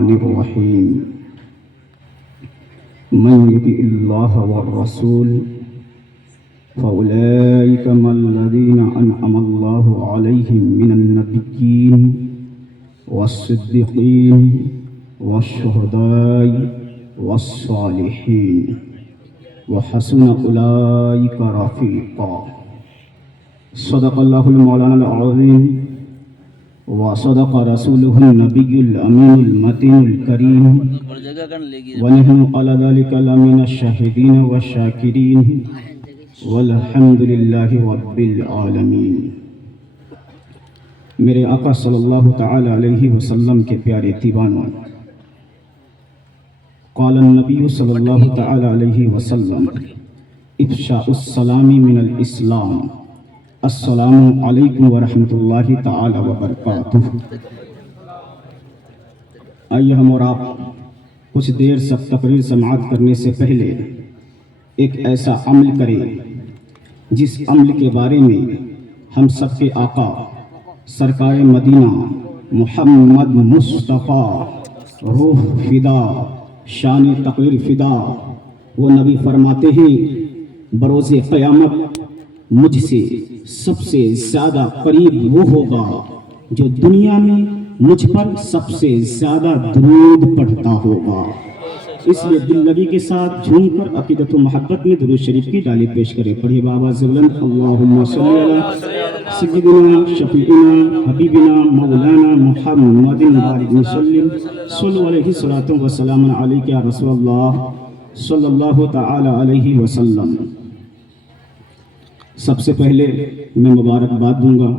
الرحمن الرحيم من يطع الله والرسول فأولئك مع الذين أنعم الله عليهم من النبيين والصديقين والشهداء والصالحين وحسن أولئك رفيقا صدق الله المولانا العظيم وصدق رسوله النبي الأمين المتين الكريم ونحن على ذلك لمن الشاهدين والشاكرين والحمد لله رب العالمین۔ میرے آقا صلی اللہ تعالی علیہ وسلم کے پیارے دیوانوں، قال النبی صلی اللہ تعالی علیہ وسلم افشاء السلام من الاسلام، السلام علیکم ورحمۃ اللہ تعالی وبرکاتہ۔ آئیے ہم اور آپ کچھ دیر سب تقریر سماعت کرنے سے پہلے ایک ایسا عمل کریں جس عمل کے بارے میں ہم سب کے آقا سرکار مدینہ محمد مصطفیٰ روح فدا شان تقریر فدا وہ نبی فرماتے ہیں بروز قیامت مجھ سے سب سے زیادہ قریب وہ ہوگا جو دنیا میں مجھ پر سب سے زیادہ درود پڑھتا ہوگا۔ اس لیے دل لگی کے ساتھ جھوم کر عقیدت و محبت میں درود شریف کی ڈالی پیش کرے، پڑھیے بابا بلند اللہم صلی علی سیدنا شفیعنا حبیبنا مولانا محمد بارک وسلم صلی علیہ الصلوۃ والسلام علیک یا رسول اللہ صلی اللہ تعالی علیہ وسلم۔ سب سے پہلے میں مبارکباد دوں گا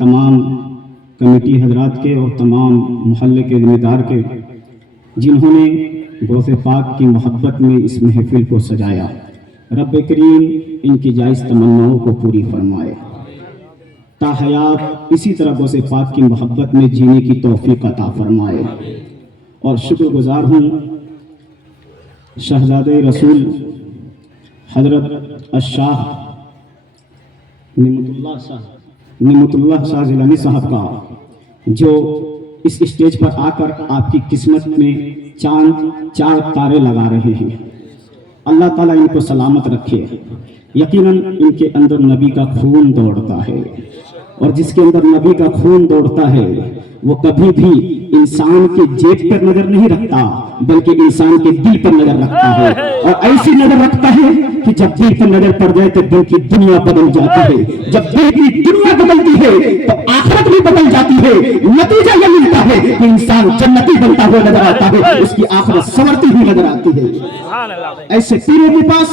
تمام کمیٹی حضرات کے اور تمام محلے کے ذمہ دار کے جنہوں نے غوث پاک کی محبت میں اس محفل کو سجایا۔ رب کریم ان کی جائز تمناؤں کو پوری فرمائے، تا حیات اسی طرح غوث پاک کی محبت میں جینے کی توفیق عطا فرمائے۔ اور شکر گزار ہوں شہزادہ رسول حضرت الشاہ نعمت اللہ شاہ جیلانی صاحب کا، جو اس اسٹیج پر آ کر آپ کی قسمت میں چار تارے لگا رہے ہیں۔ اللہ تعالیٰ ان کو سلامت رکھے۔ یقیناً ان کے اندر نبی کا خون دوڑتا ہے، اور جس کے اندر نبی کا خون دوڑتا ہے وہ کبھی بھی انسان کے جیب پر نظر نہیں رکھتا بلکہ انسان کے دل پر نظر رکھتا ہے، اور ایسی نظر رکھتا ہے کہ جب دل پر نظر پڑ جائے تو دل کی دنیا بدل جاتی ہے، جب دل کی دنیا بدلتی ہے تو آخرت بھی بدل جاتی ہے۔ نتیجہ یہ ملتا ہے کہ انسان جنتی بنتا ہوا نظر آتا ہے، اس کی آخرت سنورتی ہوئی نظر آتی ہے۔ ایسے پیروں کے پاس،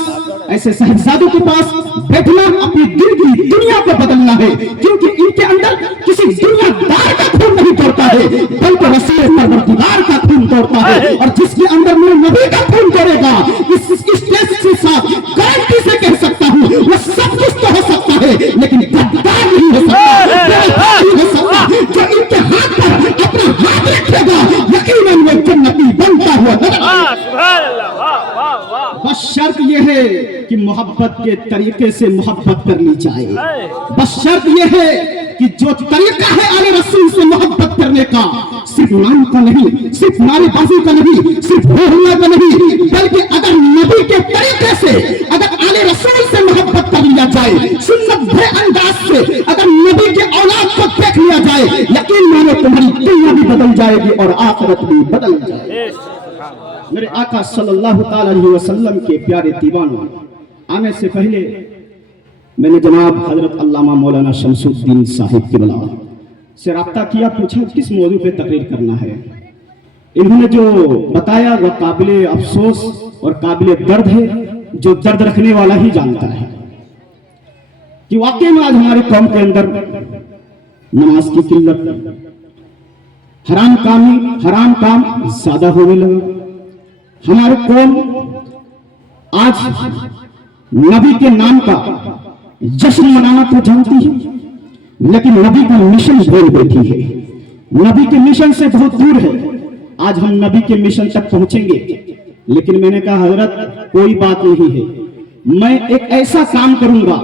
ایسے صاحبزادوں کے پاس بیٹھنا اپنی دل کی دنیا کو بدلنا ہے، کیونکہ ان کے اندر کسی دنیا دار کا خون نہیں دوڑتا ہے بلکہ رسول پروردگار کا خون دوڑتا ہے، اور جس کے اندر میرے نبی کا خون دوڑے گا اس اسٹیج کے ساتھ گارنٹی سے کہہ سکتا ہوں وہ سب کچھ تو ہو سکتا ہے لیکن غدار نہیں ہو سکتا، جو ان کے ہاتھ پر اپنا ہاتھ رکھے گا یقیناً وہ جنتی بنتا ہوا نظر آئے گا۔ بس شرط یہ ہے کہ محبت کے طریقے سے محبت کر لی جائے، بس شرط یہ ہے کہ جو طریقہ ہے آل رسول سے محبت کرنے کا صرف نام کا نہیں، صرف نعرے بازی کا نہیں، صرف ہونا کا نہیں، بلکہ اگر نبی کے طریقے سے اگر آل رسول سے محبت کر لیا جائے، سنت بھرے انداز سے اگر نبی کے اولاد کو دیکھ لیا جائے، یقین مانو تمہاری دنیا بھی بدل جائے گی اور آخرت بھی بدل جائے گی۔ میرے آقا صلی اللہ تعالی علیہ وسلم کے پیارے دیوانوں، آنے سے پہلے میں نے جناب حضرت علامہ مولانا شمس الدین صاحب قبلہ سے رابطہ کیا، پوچھا کس موضوع پہ تقریر کرنا ہے۔ انہوں نے جو بتایا وہ قابل افسوس اور قابل درد ہے، جو درد رکھنے والا ہی جانتا ہے کہ واقعی میں آج ہماری قوم کے اندر نماز کی قلت، حرام کام زیادہ ہونے لگا۔ ہماری قوم آج نبی کے نام کا جشن منانا تو جانتی ہے لیکن نبی کا مشن بھول بیٹھی ہے، نبی کے مشن سے بہت دور ہے۔ آج ہم نبی کے مشن تک پہنچیں گے، لیکن میں نے کہا حضرت کوئی بات نہیں ہے، میں ایک ایسا کام کروں گا،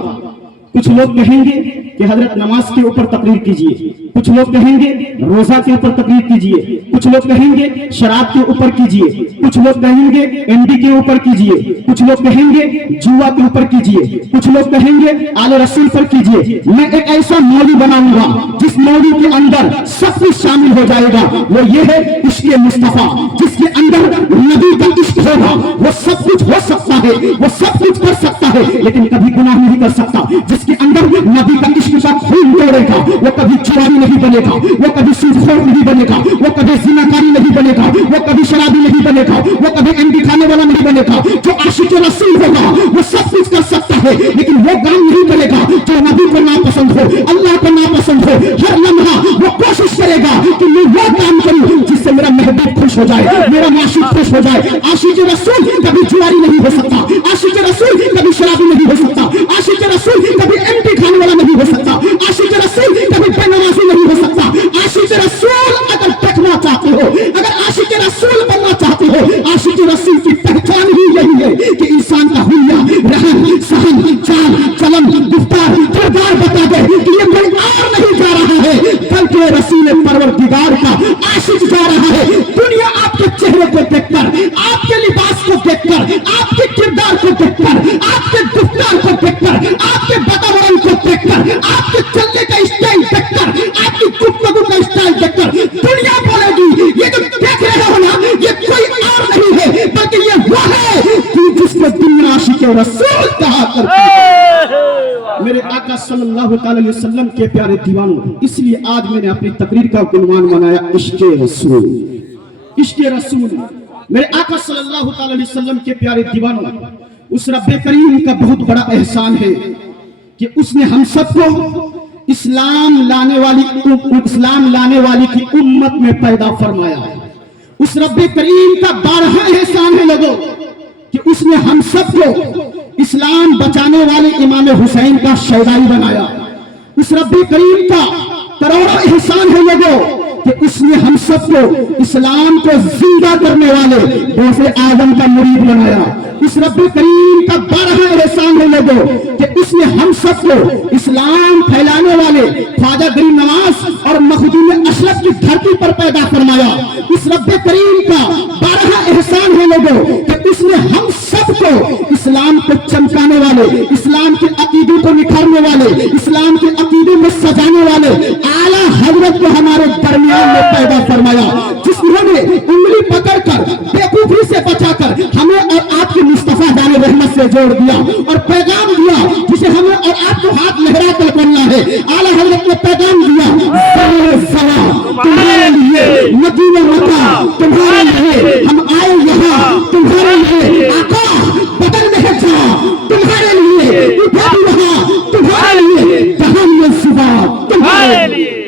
کچھ لوگ کہیں گے کہ कि हजरत नमाज के ऊपर तकरीर कीजिए, कुछ लोग कहेंगे रोजा के ऊपर तकरीर कीजिए, कुछ लोग कहेंगे शराब के ऊपर कीजिए, कुछ लोग कहेंगे एमडी के ऊपर कीजिए, कुछ लोग कहेंगे जुआ के ऊपर कीजिए, कुछ लोग कहेंगे आले रसूल पर कीजिए। मैं एक ऐसा मौलवी बनाऊंगा जिस मौलवी के अंदर सब कुछ शामिल हो जाएगा, वो ये है इश्क़ मुस्तफा। जिसके अंदर नबी का इश्क होगा वो सब कुछ हो सकता है, वो सब कुछ कर सकता है, लेकिन कभी गुनाह नहीं कर सकता। जिसके अंदर नबी का इश्क का खून दौड़ेगा वो कभी चुरावी नहीं बनेगा, वो कभी सूदखोर नहीं बनेगा, वो कभी ज़िनाकारी नहीं बनेगा, वो कभी शराबी नहीं बनेगा, वो कभी एमडी खाने वाला नहीं बनेगा। जो आशिक रसूल होगा वो सब कुछ कर सकता है, लेकिन वो काम नहीं करेगा जो नबी को नापसंद हो, अल्लाह को नापसंद हो। हर लम्हा वो कोशिश करेगा कि मैं वो काम करूं जिससे मेरा महबूब खुश हो जाए, मेरा माशिक खुश हो जाए। आशिक रसूल कभी जुआरी नहीं हो सकता, आशिक रसूल कभी शराबी नहीं हो सकता, आशिक रसूल कभी एमडी खाने वाला नहीं हो सकता, आशिक रसूल कभी बेनमाजी नहीं हो सकता। आशिक रसूल अगर देखना चाहते हो, अगर आशिक रसूल बनना चाहते हो, आशिक रसूल की पहचान ही यही है कि इंसान का हुलिया, रहन सहन, चाल चलन, गुफ्तार, किरदार बता दे कि ये कोई और नहीं जा रहा है बल्कि रसूल परवरदिगार का आशिक जा रहा है। दुनिया आपके चेहरे को देखकर, आपके लिबास को देखकर, आपके किरदार को देखकर, आपके गुफ्तार को देखकर, आपके वातावरण को देखकर, आपके चलने का स्टाइल देखकर, आपकी गुफ्तगू का स्टाइल देखकर दुनिया बोलेगी ये जो देख रहे हो ना ये कोई और नहीं है बल्कि ये वो है कि जिसको दुनिया आशिक रसूल कहा करती है। मेरे आका सल्लल्लाहु अलैहि वसल्लम के प्यारे दीवानों, इसलिए आज मैंने अपनी तकरीर का उन्वान बनाया इश्क़ रसूल। इश्क़ रसूल मेरे आका सल्लल्लाहु अलैहि वसल्लम के प्यारे दीवानों, उस रब्बे करीम का बहुत बड़ा एहसान है कि उसने हम सबको इस्लाम लाने वाली की उम्मत में पैदा फरमाया। उस रब्बे करीम का बारहा एहसान है लोगों कि उसने हम सबको इस्लाम बचाने वाले इमाम हुसैन का शैदाई बनाया। उस रब्बे करीम का करोड़ों एहसान है लोगों कि उसने हम सबको इस्लाम को जिंदा करने वाले गौसे आजम का मुरीद बनाया। उस रब्बे करीम का बारहा एहसान है लोगों कि उसने हम सबको इस्लाम फैलाने वाले ख्वाजा गरीब नवाज और मखदूम अशरफ की धरती पर पैदा फरमाया। उस रब्बे करीम का बारहा एहसान है लोगों कि उसने हम सबको इस्लाम को चमकाने वाले, इस्लाम के अकीदे को निखारने वाले, इस्लाम के अकीदे में सजाने वाले आला हजरत को हमारे दरमियान में पैदा फरमाया, जिन्होंने उंगली पकड़कर बेवकूफी से बचाकर हमें और आपके मुस्तफा जाने रहमत से जोड़ दिया और पैगाम दिया जिसे हमें और आपको हाथ लहरा कर करना है। आला हजरत ने पैगाम दिया तुम्हारे लिए, मदीना मक्का तुम्हारे लिए, हम आए यहाँ तुम्हारे लिए, आका बदल में जा तुम्हारे लिए, तुम्हारे लिए, जहां में सुबह तुम्हारे लिए।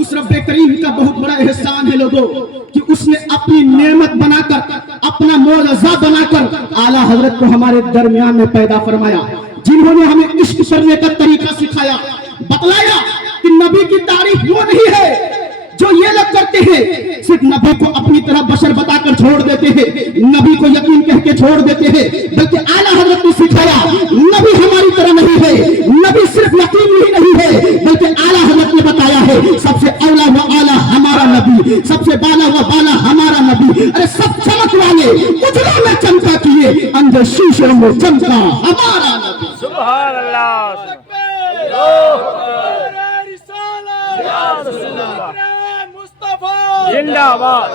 उस रब्बे करीम का बहुत बड़ा एहसान है लोगों कि उसने अपनी नेमत बनाकर, अपना मौजज़ा बनाकर आला हजरत को हमारे दरमियान में पैदा फरमाया, जिन्होंने हमें इश्क करने का तरीका सिखाया, बतलाया कि नबी की तारीफ वो नहीं है जो ये लोग करते हैं, सिर्फ नबी को अपनी तरह बशर बताकर छोड़ देते हैं, नबी को यकीन कह के छोड़ देते हैं, बल्कि आला हजरत ने सिखाया नबी हमारी तरह नहीं है, नबी सिर्फ यकीन ही नहीं है बल्कि आला हजरत ने बताया है सबसे औला व आला हमारा नबी, सबसे बाला व बाला हमारा नबी। अरे सब चमक वाले उजलों में चमका किए, अंदर शीशों में चमका हमारा नबी। सुभान अल्लाह, जिंदाबाद,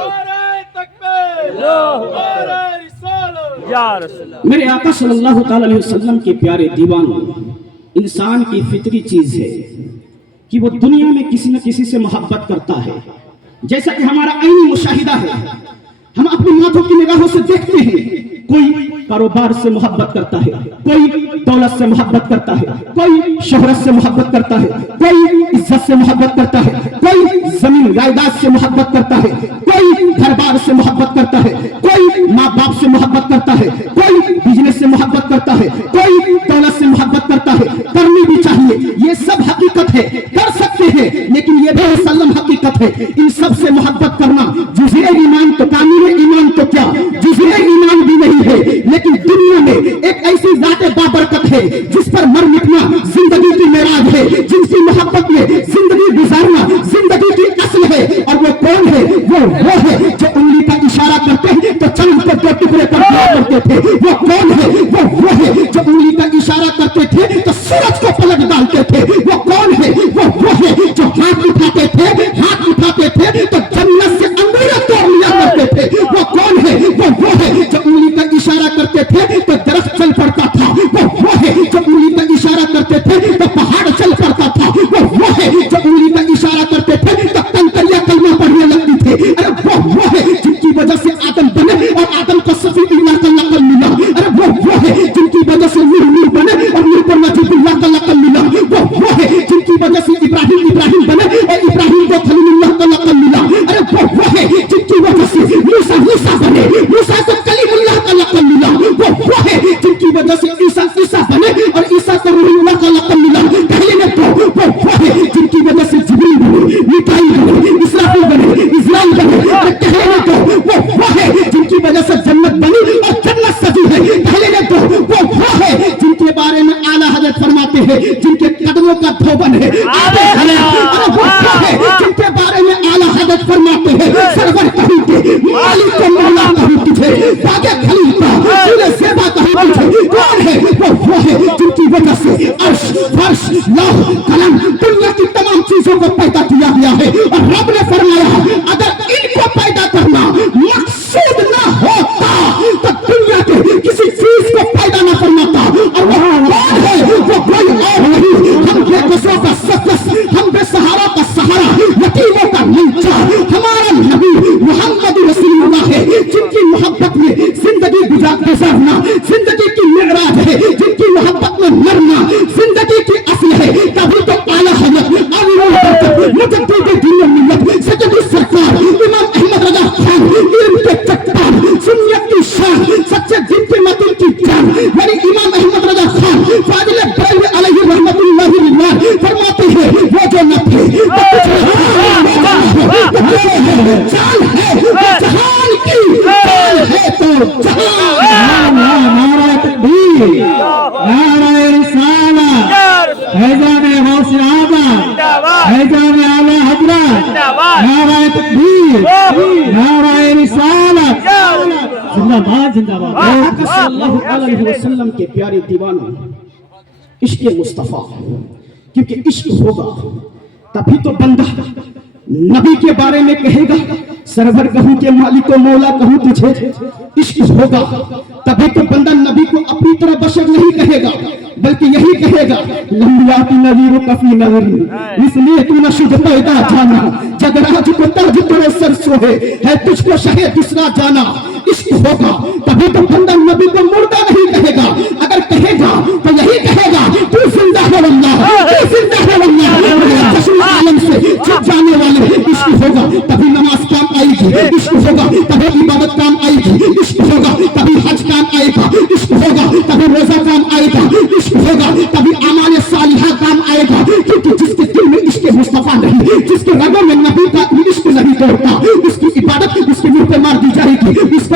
मेरे आका सल्लल्लाहु अलैहि वसल्लम के प्यारे दीवानों, इंसान की फितरी चीज है कि वो दुनिया में किसी न किसी से मोहब्बत करता है। जैसा कि हमारा आईनी मुशाहिदा है, हम अपनी माथों की निगाहों से देखते हैं, कोई कारोबार से मोहब्बत करता है, कोई दौलत से मोहब्बत करता है, कोई शोहरत से मोहब्बत करता है, कोई इज्जत से मोहब्बत करता है, कोई जमीन जायदाद से मोहब्बत करता है, कोई घर बार से मोहब्बत करता है, कोई माँ बाप से मोहब्बत करता है, कोई बिजनेस से मोहब्बत करता है, कोई दौलत से मोहब्बत करता है। करनी भी चाहिए, ये सब हकीकत है, कर सकते हैं, लेकिन ये भी मुसल्लम हकीकत है, इन सब से मोहब्बत करना जुज़े ईमान तो कामिल ईमान तो क्या जुज़े ईमान भी नहीं है। लेकिन दुनिया में एक ऐसी ज़ात बाबरकत है जिस पर मर मिटना जिंदगी की मेराज है, है जो उंगली का इशारा करते हैं तो चंद को दो टुकड़े कर दिया करते थे? वो कौन है? वो है जो उंगली का इशारा करते थे तो सूरज को पलट डालते थे। वो कौन है? वो है जो हाथ उठाते थे तो जन्नत से अंगूर तोड़ लिया करते थे। वो कौन है? वो है जो उंगली का इशारा करते थे तो दरख्त चल पड़ता था। वो है जो उंगली का इशारा करते थे तो पहाड़ चल पड़ता था। वो है जो उंगली का इशारा करते थे तो कंकरियां कलमा पढ़ने लगती थी। अरे वो है जिनकी वजह से आदम बने और आदम को सफीउल्लाह का लक़ब मिला। अरे वो है जिनकी वजह से नूह बने और नूह को नजीबुल्लाह का लक़ब मिला। वो है जिनकी वजह से इब्राहिम बने और इब्राहिम को खलीलुल्लाह का लक़ब मिला। अरे वो है जिनकी वजह से मूसा बने, मूसा को कलीमुल्लाह का लक़ब मिला। वो है जिनकी वजह से ईसा बने और ईसा को रूहुल्लाह का लक़ब मिला। पहले में तो वो है जिनकी वजह से जिब्रील बने, मीकाईल बने, इसराफील बने, इज़राइल बने। पहले में तो वो है जिनकी वजह से जन्नत बनी और जन्नत सजी है। पहले में तो वो है जिनके बारे में आला हज़रत फरमाते हैं जिनके कदमों का धोबन है। वो है जिनके बारे में आला हज़रत फरमाते हैं सरवर कहूं के मालिक को मौला कहूं तुझे, बागे खलील का तूने सेवा कहूं तुझे। कौन है? वो है जिनकी वजह से अर्श, फर्श, लौह, कलम दुनिया की तमाम चीजों को पैदा किया गया है। और रब ने फरमाया अगर इनको पैदा करना मकसूद ना होता तो दुनिया के किसी चीज को पैदा ना फरमाता। और वो कौन है? वो कोई और नहीं, हम बेकसों का सकस, हम बेसहारा का सहारा, यतीमों का मंचा हमारा नबी मोहम्मद रसूलुल्लाह है। जिनकी मोहब्बत में जिंदगी गुजारना जिंदगी की मिराज है, जिनकी मोहब्बत में मरना जिंदगी की असल है। तभी तो आला हज़रत मुजद्दिद दीन मिल्लत सैयदी सरकार इमाम अहमद रजा खान इल्म के चट्टान सुन्नियत की शान सच्चे दिन के मतीन की जान यानी इमाम अहमद रजा खान फाजिल बरेलवी अलैहि रहमतुल्लाहि लिल्लाह फरमाते हैं वो जो न थे जान है जहान की जान है तो जहान। नारा तकबीर, नारा रिसालत, फैज़ान गौसे आज़म, फैज़ान आला हज़रत, नारा तकबीर, नारा रिसालत, जिंदाबाद जिंदाबाद। आका सल्लल्लाहु अलैहि वसल्लम के प्यारे दीवानों, इश्क़ मुस्तफ़ा, क्योंकि इश्क होगा तभी तो बंदा नबी के बारे में कहेगा सरवर कहूं के मालिक को मौला कहूं तुझे। इश्क होगा तभी तो बंदा नबी को अपनी तरह बशर नहीं कहेगा बल्कि यही कहेगा लम्बियाती नज़ीर कफी नज़र इसलिए तू न शुद्ध पैदा जाना जगराज को तर्ज तेरे सर सोहे है तुझको शहे दूसरा जाना। इश्क होगा तभी तो बंदा नबी को मुर्दा नहीं कहेगा, अगर कहेगा तो यही कहेगा तू जिंदा है वल्लाह, तू जिंदा है वल्लाह, जश्न आलम से छिप जाने वाले। इश्क होगा तभी नमाज काम आएगी, इश्क होगा तभी इबादत काम आएगी, इश्क होगा तभी हज काम आएगा, इश्क होगा तभी रोजा काम आएगा, इश्क होगा तभी अमाल सालिहा काम आएगा। क्योंकि जिसके दिल में इश्क मुस्तफा नहीं, जिसके रगों में नबी का इश्क नहीं तोड़ता, उसकी इबादत उसके मुंह पर मार दी जाएगी,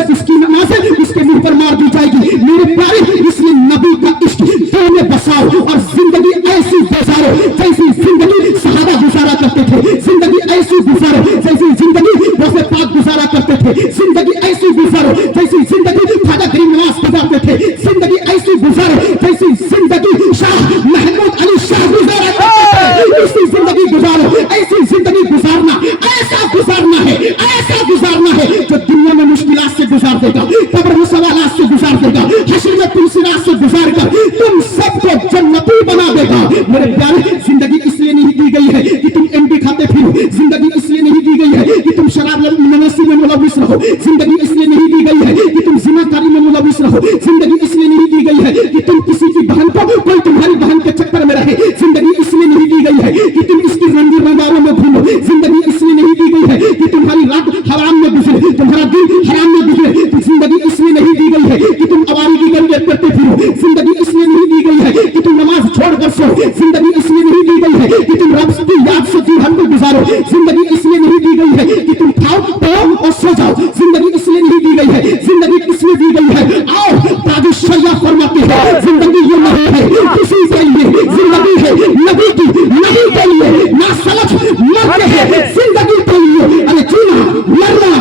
उसकी नमाज उसके मुंह पर मार दी जाएगी। मेरे प्यारे इसलिए नबी का इश्क दिल में बसाओ और जिंदगी ऐसी गुजारो जैसी जिंदगी सहाबा गुजारा करते थे, जिंदगी ऐसी गुजारो जैसी जिंदगी रोज़े पाक गुजारा करते थे, जिंदगी ऐसी गुजारो जैसी जिंदगी ख्वाजा गरीब नवाज गुजारते थे, जिंदगी ऐसी गुजारो जैसी जिंदगी शाह महमूद अली शाह गुजारा करते थे। ऐसी जिंदगी गुजारो, ऐसी जिंदगी गुजारना, ऐसा गुजारना है जो दुनिया में मुश्किलात से गुजार देगा, कब्र में सवालात से गुजार देगा, हश्र में पुरसिरात से गुजार कर तुम सबको जन्नती बना देगा। मेरे प्यारे जिंदगी इसलिए नहीं दी गई है कि तुम एमडी खाते फिरो, जिंदगी इसलिए नहीं दी गई है कि तुम शराब नवासी में मुलविस रहो, जिंदगी इसलिए नहीं दी गई है कि तुम ज़िनाकारी में मुलविस रहो, जिंदगी इसलिए नहीं दी गई है कि तुम किसी की बहन को कोई तुम्हारी बहन के चक्कर में रहे, जिंदगी इसलिए नहीं दी गई है कि तुम इसकी रंगी रंगारों में घूमो, जिंदगी इसलिए नहीं दी गई है कि तुम्हारी रात हराम में गुजरे, तुम्हारा दिन हराम में गुजरे, जिंदगी इसलिए नहीं दी गई है कि तुम आवारगी करते फिरो, जिंदगी इसलिए नहीं दी गई है कि तुम नमाज छोड़कर सो, जिंदगी इसलिए नहीं दी गई है कि तुम रब की याद से जीवन को गुजारो, जिंदगी इसलिए नहीं दी गई है कि तुम खाओ पियो और सो जाओ, जिंदगी इसलिए नहीं दी गई है, जिंदगी इसलिए दी गई है आओ बादशाह फरमाते हैं जिंदगी ये नहीं है किसी के लिए, जिंदगी है नबी की नहीं के लिए, ना समझ मरते हैं जिंदगी के लिए। अरे जीना मरना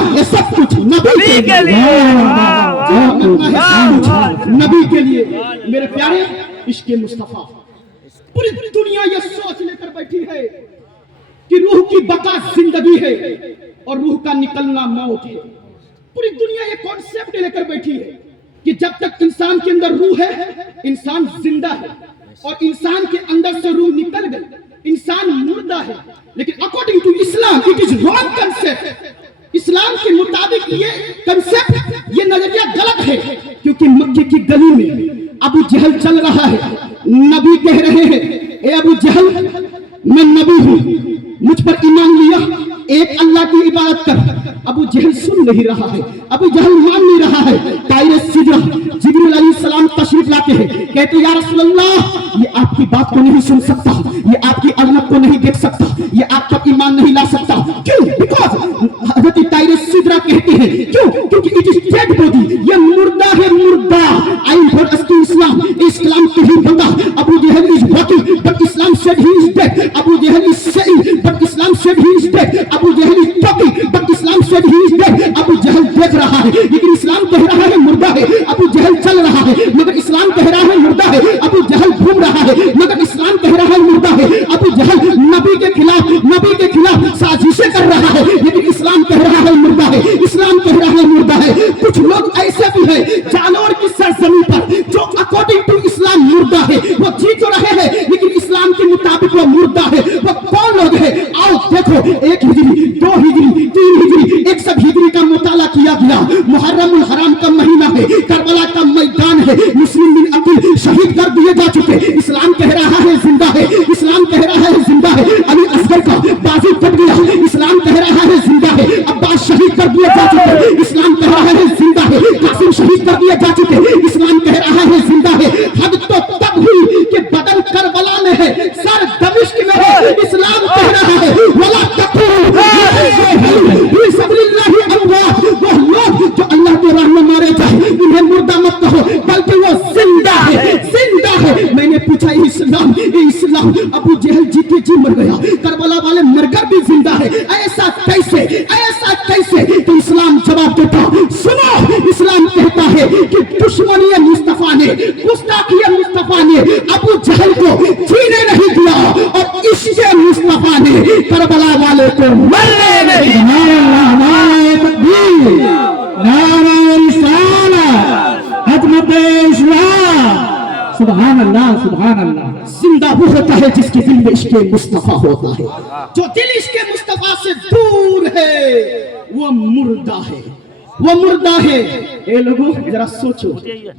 نبی کے لیے میرے پیارے عشق مصطفیٰ. پوری دنیا یہ سوچ لے کر بیٹھی ہے کہ روح کی بقا زندگی ہے اور روح کا نکلنا موت ہے. پوری دنیا یہ کانسیپٹ لے کر بیٹھی ہے کہ جب تک انسان کے اندر روح ہے انسان زندہ ہے, اور انسان کے اندر سے روح نکل گئی انسان مردہ ہے. لیکن according to Islam it is wrong concept. Islam کے مطابق یہ کنسیپٹ, یہ نظریہ غلط ہے, کیونکہ مکے کی گلی میں ابو جہل چل رہا ہے. نبی کہہ رہے ہیں اے ابو جہل میں نبی ہوں, مجھ پر ایمان لیا, ایک اللہ کی عبادت کر. ابو جہل سن نہیں رہا ہے, ابو جہل مان نہیں رہا ہے. طائر سدرہ جبریل علیہ السلام تشریف لاتے ہیں, کہتے یا رسول اللہ یہ آپ کی بات کو نہیں سن سکتا, یہ آپ کی عظمت کو نہیں دیکھ سکتا, یہ آپ پر ایمان نہیں لا سکتا. کیوں؟ بیکاز حضرت طائر سدرہ کہتے ہیں کیوں؟ کیونکہ اٹ از ڈیڈ باڈی, یہ مردہ ہے, مردہ. آئی ہیڈ اس کی اسلام, اسلام کہیں بتا Abu Jahl is walking but Islam said he is dead. Abu Jahl is saying but Islam said he is dead. Abu Jahl is talking but Islam said he is dead. Abu Jahl دیکھ رہا ہے لیکن اسلام کہہ رہا ہے مردہ ہے. ابو جہل چل رہا ہے مگر اسلام کہہ رہا ہے مردہ ہے. ابو جہل گھوم رہا ہے مگر اسلام کہہ رہا ہے مردہ ہے. ابو جہل نبی کے خلاف سازشیں کر رہا ہے لیکن اسلام کہہ رہا ہے مردہ ہے, اسلام کہہ رہا ہے مردہ ہے. کچھ لوگ ایسے بھی ہیں جانور کی سرزمین پر جو اکارڈنگ ٹو اسلام مردہ ہے, وہ جی تو رہے ہیں لیکن اسلام کے مطابق وہ مردہ ہے. وہ کون لوگ ہیں؟ آؤ دیکھو, 1 ہجری 2 ہجری 3 ہجری 100 ہجری کا مطالعہ کیا گیا. محرم الحرام کا مہینہ ہے, کربلا کا میدان ہے, مسلم بن عقیل شہید کر دیے جا چکے. اسلام کہہ رہا ہے زندہ ہے, اسلام کہہ رہا ہے زندہ ہے. علی اصغر کا بازو کٹ گیا, اسلام کہہ رہا ہے زندہ ہے. عباس شہید کر دیے جا چکے, اسلام کہہ رہا ہے زندہ ہے. قاسم شہید کر دیے جا چکے, اسلام کہہ رہا ہے زندہ ہے. حد تو تب ہوئی کہ بدن کربلا میں ہے, سر دمشق میں ہے, اسلام کہہ رہا ہے ولا تقولوا فی سبیل اللہ اموات. وہ لوگ جو اللہ کے راہ میں مارے جائیں انہیں مردہ مت کہو بلکہ وہ زندہ ہے, زندہ ہے. میں نے پوچھا اسلام ابو جہل جی کے جی مر گیا, کربلا والے مر کر بھی زندہ ہے, ایسا کیسے, ایسا کیسے؟ تو اسلام جواب دیتا, سنو اسلام کہتا ہے کہ دشمنی مصطفیٰ نے, گستاخی مصطفیٰ نے ابو جہل کو جینے نہیں دیا اور عشق مصطفیٰ نے کربلا والے کو مرنے نہیں دیا. نعرہ تکبیر, نعرہ رسالت, عظمت اسلام. سبحان اللہ, سبحان اللہ. زندہ وہ ہوتا ہے جس کے دل میں عشق مصطفیٰ ہوتا ہے. جو دل عشق مصطفیٰ سے دور ہے وہ مردہ ہے, وہ مردہ ہے. اے لوگوں ذرا سوچو,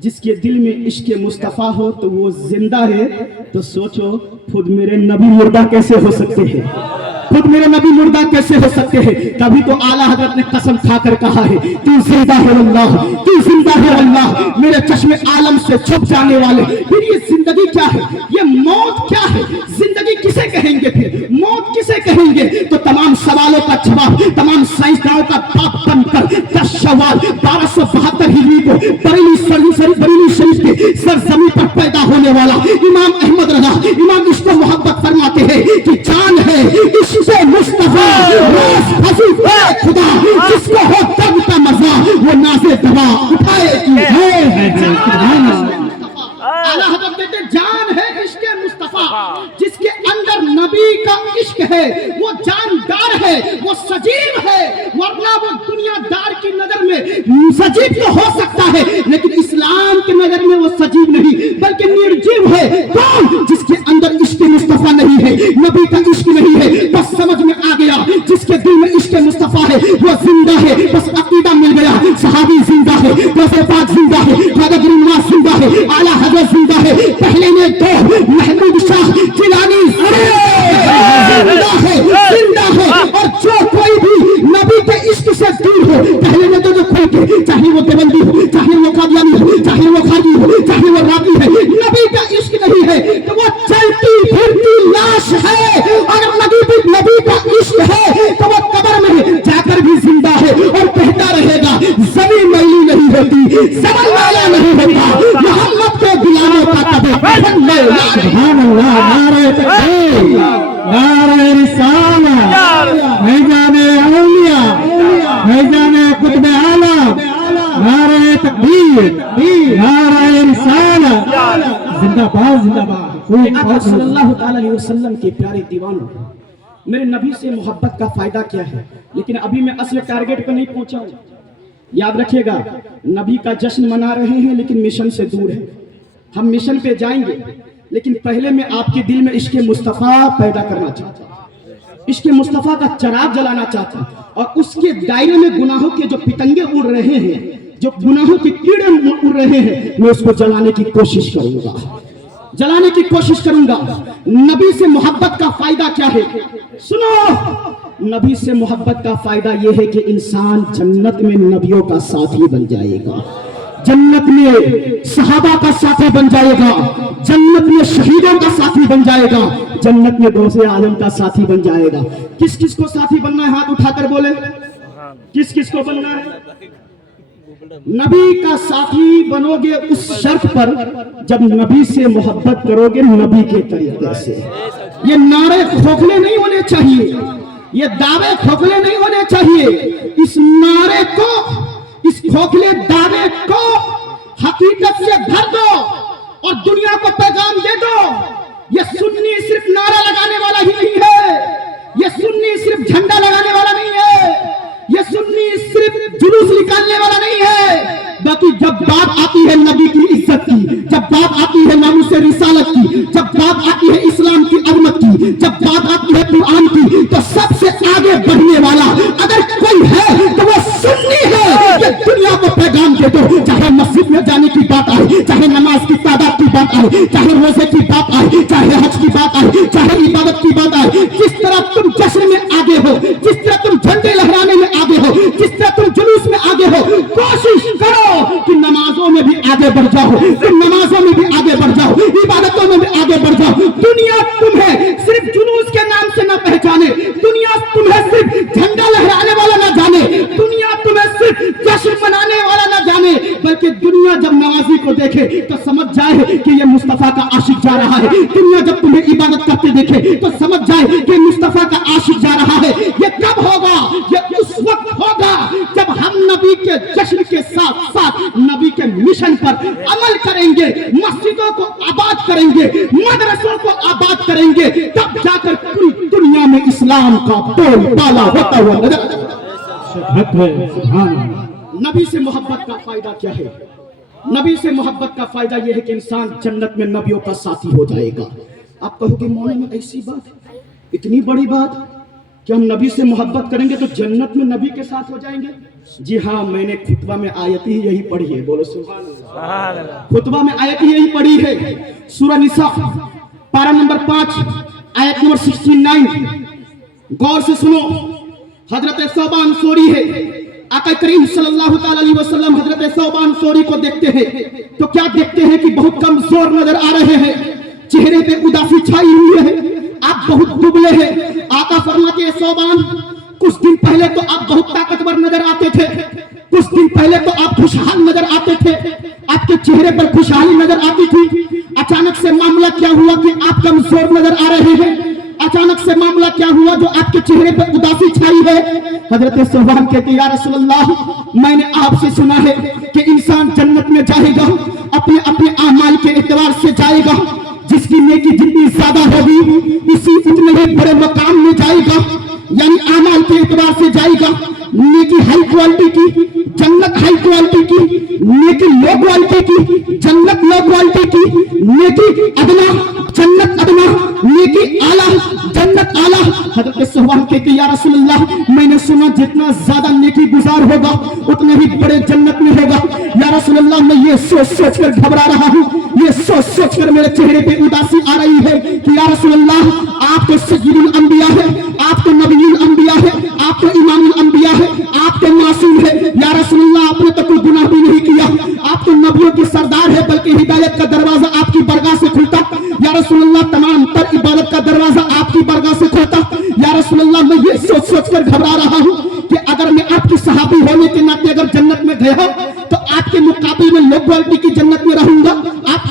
جس کے دل میں عشق مصطفیٰ ہو تو وہ زندہ ہے, تو سوچو خود میرے نبی مردہ کیسے ہو سکتے ہیں, خود میرے نبی مردہ کیسے ہو سکتے ہیں. تبھی تو اعلیٰ حضرت نے قسم کھا کر کہا ہے تو زندہ ہے اللہ, تو زندہ ہے اللہ, میرے چشم عالم سے چھپ جانے والے. پھر یہ زندگی کیا ہے, یہ موت کیا ہے, زندگی کسے کہیں گے, پھر موت کسے کہیں گے؟ تو تمام سوالوں کا جواب تمام سائنسدانوں کا باپ بن کر 10 شوال 1272 ہجری کو بریلی شریف کے سرزمین پر پیدا ہونے والا امام احمد رضا امام عشق و محبت فرماتے ہیں کہ جان ہے عشق مصطفیٰ, روز حضور خدا, جس کو ہو درد کا مزہ وہ ناز دوا اٹھائے کی ہے. سبحان اللہ. اعلیٰ حضرت کہتے جان ہے عشق مصطفیٰ, جس کے اندر نبی کا عشق ہے, وہ جاندار ہے, وہ سجیو ہے. ورنہ وہ دنیا دار کی نظر میں سجیو تو ہو سکتا ہے لیکن اسلام کی نظر میں وہ سجیو نہیں بلکہ نرجیو ہے. کون؟ جس کے اندر عشق مصطفیٰ نہیں ہے, نبی کا عشق نہیں ہے. بس سمجھ میں آ گیا, جس کے دل میں عشق مصطفیٰ ہے وہ زندہ ہے. بس عقیدہ مل گیا, صحابی زندہ ہے, غوث پاک زندہ ہے, خواجہ گرینواز زندہ ہے, اعلیٰ حضرت زندہ ہے. پہلے نے تو محمود شاہ جیلانی زندہ ہے, زندہ ہے. اور جو کوئی بھی نبی کے عشق سے دور ہو, پہلے نے تو جو کھول کے, چاہے وہ دیوبندی ہو, چاہے وہ قادیانی ہو, چاہے وہ خارجی ہو, چاہے وہ رافضی ہے, نبی کا عشق نہیں ہے تو وہ چلتی پھرتی لاش ہے. اور نبی کا عشق ہے تو وہ قبر میں جا کر بھی زندہ ہے اور کہتا رہے گا زمین میلی نہیں ہوتی, زمن والا نہیں ہوتا, محمد کے دلانے کا کبھی پسند نہیں. سبحان اللہ. نعرہ تکبیر, نعرہ رسالت, میدان اولیاء, میدان قطب اعلیٰ, नारे तकबीर, नारे रिसालत, जिंदाबाद जिंदाबाद। आप सल्लल्लाहु अलैहि वसल्लम के प्यारे दीवानों, मेरे नबी से मोहब्बत का फायदा क्या है? लेकिन अभी मैं असली टारगेट पर नहीं पहुंचा हूं। याद रखिएगा, नबी का जश्न मना रहे हैं लेकिन मिशन से दूर है। हम मिशन पे जाएंगे, लेकिन पहले मैं आपके दिल में इश्क़ मुस्तफ़ा पैदा करना चाहता हूं, इश्क़ मुस्तफ़ा का चिराग जलाना चाहता हूं, और उसके दायरे में गुनाहों के जो पितंगे उड़ रहे हैं, जो गुनाहों के कीड़े उड़ रहे हैं, मैं उसको जलाने की कोशिश करूंगा, जलाने की कोशिश करूंगा। नबी से मोहब्बत का फायदा क्या है? सुनो, नबी से मोहब्बत का फायदा यह है कि इंसान जन्नत में नबियों का साथी बन जाएगा, जन्नत में सहाबा का साथी बन जाएगा, जन्नत में शहीदों का साथी बन जाएगा, जन्नत में गौसे आजम का साथी बन जाएगा। किस किस को साथी बनना है? हाथ उठाकर बोले, किस किस को बनना है? नबी का साथी बनोगे उस शर्त पर जब नबी से मोहब्बत करोगे नबी के तरीके से। ये नारे खोखले नहीं होने चाहिए, ये दावे खोखले नहीं होने चाहिए। इस नारे को, इस खोखले दावे को हकीकत से भर दो और दुनिया को पैगाम दे दो। ये सुन्नी सिर्फ नारा लगाने वाला ही नहीं है, ये सुन्नी सिर्फ झंडा लगाने वाला नहीं है, ये सुन्नी सिर्फ जुलूस निकालने वाला नहीं है। बाकी जब बात आती है नबी की इज्जत की, जब बात आती है नामुस रिसालत की, जब बात आती है इस्लाम की अजमत की, जब बात आती है कुरान की, तो सबसे आगे बढ़ने वाला अगर कोई है तो वो सुन्नी है। ये दुनिया को पैगाम दे दो, चाहे मस्जिद में जाने की बात आए, चाहे नमाज की तादाद की बात आए, चाहे रोजे की बात आए, चाहे हज की बात आए, चाहे इबादत की बात आए। जिस तरह तुम जश्न में आगे हो, जिस तरह तुम झंडे लहराने में आगे हो, जिस तरह तुम जुलूस में आगे हो, कोशिश करो कि नमाजों में भी आगे बढ़ जाओ, तुम नमाजों में भी आगे बढ़ जाओ, इबादतों में भी आगे बढ़ जाओ। दुनिया तुम्हें सिर्फ जुलूस के नाम से न पहचाने, दुनिया तुम्हें सिर्फ झंडा लहराने वाला न जाने, दुनिया तुम्हें सिर्फ जश्न मनाने वाला न जाने, बल्कि दुनिया जब नमाजी को देखे तो समझ जाए कि ये मुस्तफा का आशिक जा रहा है। दुनिया जब तुम्हें इबादत करते देखे तो समझ जाए कि मुस्तफा का आशिक जा रहा है। ये कब होगा? ये उस वक्त होगा जब हम नबी के जश्न के साथ साथ नबी के मिशन पर अमल करेंगे, मस्जिदों को आबाद करेंगे, मदरसों को आबाद करेंगे, तब जाकर पूरी दुनिया में इस्लाम का बोलबाला होता हुआ नजर। नबी से मोहब्बत का फायदा क्या है? नबी से मोहब्बत का फायदा यह है कि इंसान जन्नत में नबियों का साथी हो जाएगा। आप कहोगे मौलाना में ऐसी बात, इतनी बड़ी बात कि हम नबी से मोहब्बत करेंगे तो जन्नत में नबी के साथ हो जाएंगे? जी हाँ, मैंने खुतबा में आयत ही यही पढ़ी है। बोलो सुभान अल्लाह। खुतबा में आयत ही यही पढ़ी है, सूरह निसा पारा नंबर 5 आयत नंबर 69। गौर से सुनो, हजरत सौबान सोरी है, आका करीम सल्लल्लाहु अलैहि वसल्लम हजरत सौबान सोरी को देखते हैं तो क्या देखते हैं कि बहुत कमजोर नजर आ रहे हैं, चेहरे पे उदासी छाई हुई है, आप बहुत दुबले हैं। आका फरमाते हैं सौबान, कुछ दिन पहले तो आप बहुत ताकतवर नजर आते थे, कुछ दिन पहले तो आप खुशहाल नजर आते थे, आपके चेहरे पर खुशहाली नजर आती थी। अचानक से मामला क्या हुआ कि आप कमजोर नजर आ रहे हैं? अचानक से मामला क्या हुआ जो आपके चेहरे पर उदासी छाई है? हजरत सौबान कहते या रसूलल्लाह, मैंने आपसे सुना है कि इंसान जन्नत में जाएगा अपने अपने आमाल के एतबार से जाएगा, जिसकी नेकी जितनी ज्यादा होगी उसी उतने ही बड़े मकाम में जाएगा, यानी आमाल के एतबार से जाएगा। नेकी हाई क्वालिटी की, जन्नत हाई क्वालिटी की, नेकी लो क्वालिटी की, जन्नत लो क्वालिटी की, नेकी अदना, जन्नत अदना, नेकी आला, जन्नत आला। हजरत सौबान कहते या रसूलल्लाह, मैंने सुना जितना ज्यादा नेकी गुजार होगा उतने ही बड़े जन्नत में होगा। या रसूलल्लाह, मैं ये सोच सोच कर घबरा रहा हूँ, ये सोच सोच कर मेरे चेहरे पे उदासी आ रही है कि या रसूलल्लाह, आप तो सय्यदुल अंबिया है, आप तो नबीयुल अंबिया है, आप तो इमामुल अंबिया है, आप तो मासूम है। या रसूलल्लाह, आपने तो कोई गुनाह भी नहीं किया, आप तो नबियों के सरदार है, बल्कि हिदायत का दरवाजा आपकी बरगाह से खुलता। या रसूलल्लाह, तमाम तर इबादत का दरवाजा आपकी बरगाह से खुलता। या रसूलल्लाह, मैं ये सोच सोच कर घबरा रहा हूँ कि अगर मैं आपकी सहाबी होने के नाते अगर जन्नत में गया तो आपके मुकाबले में लो क्वालिटी की जन्नत में रहूंगा, आप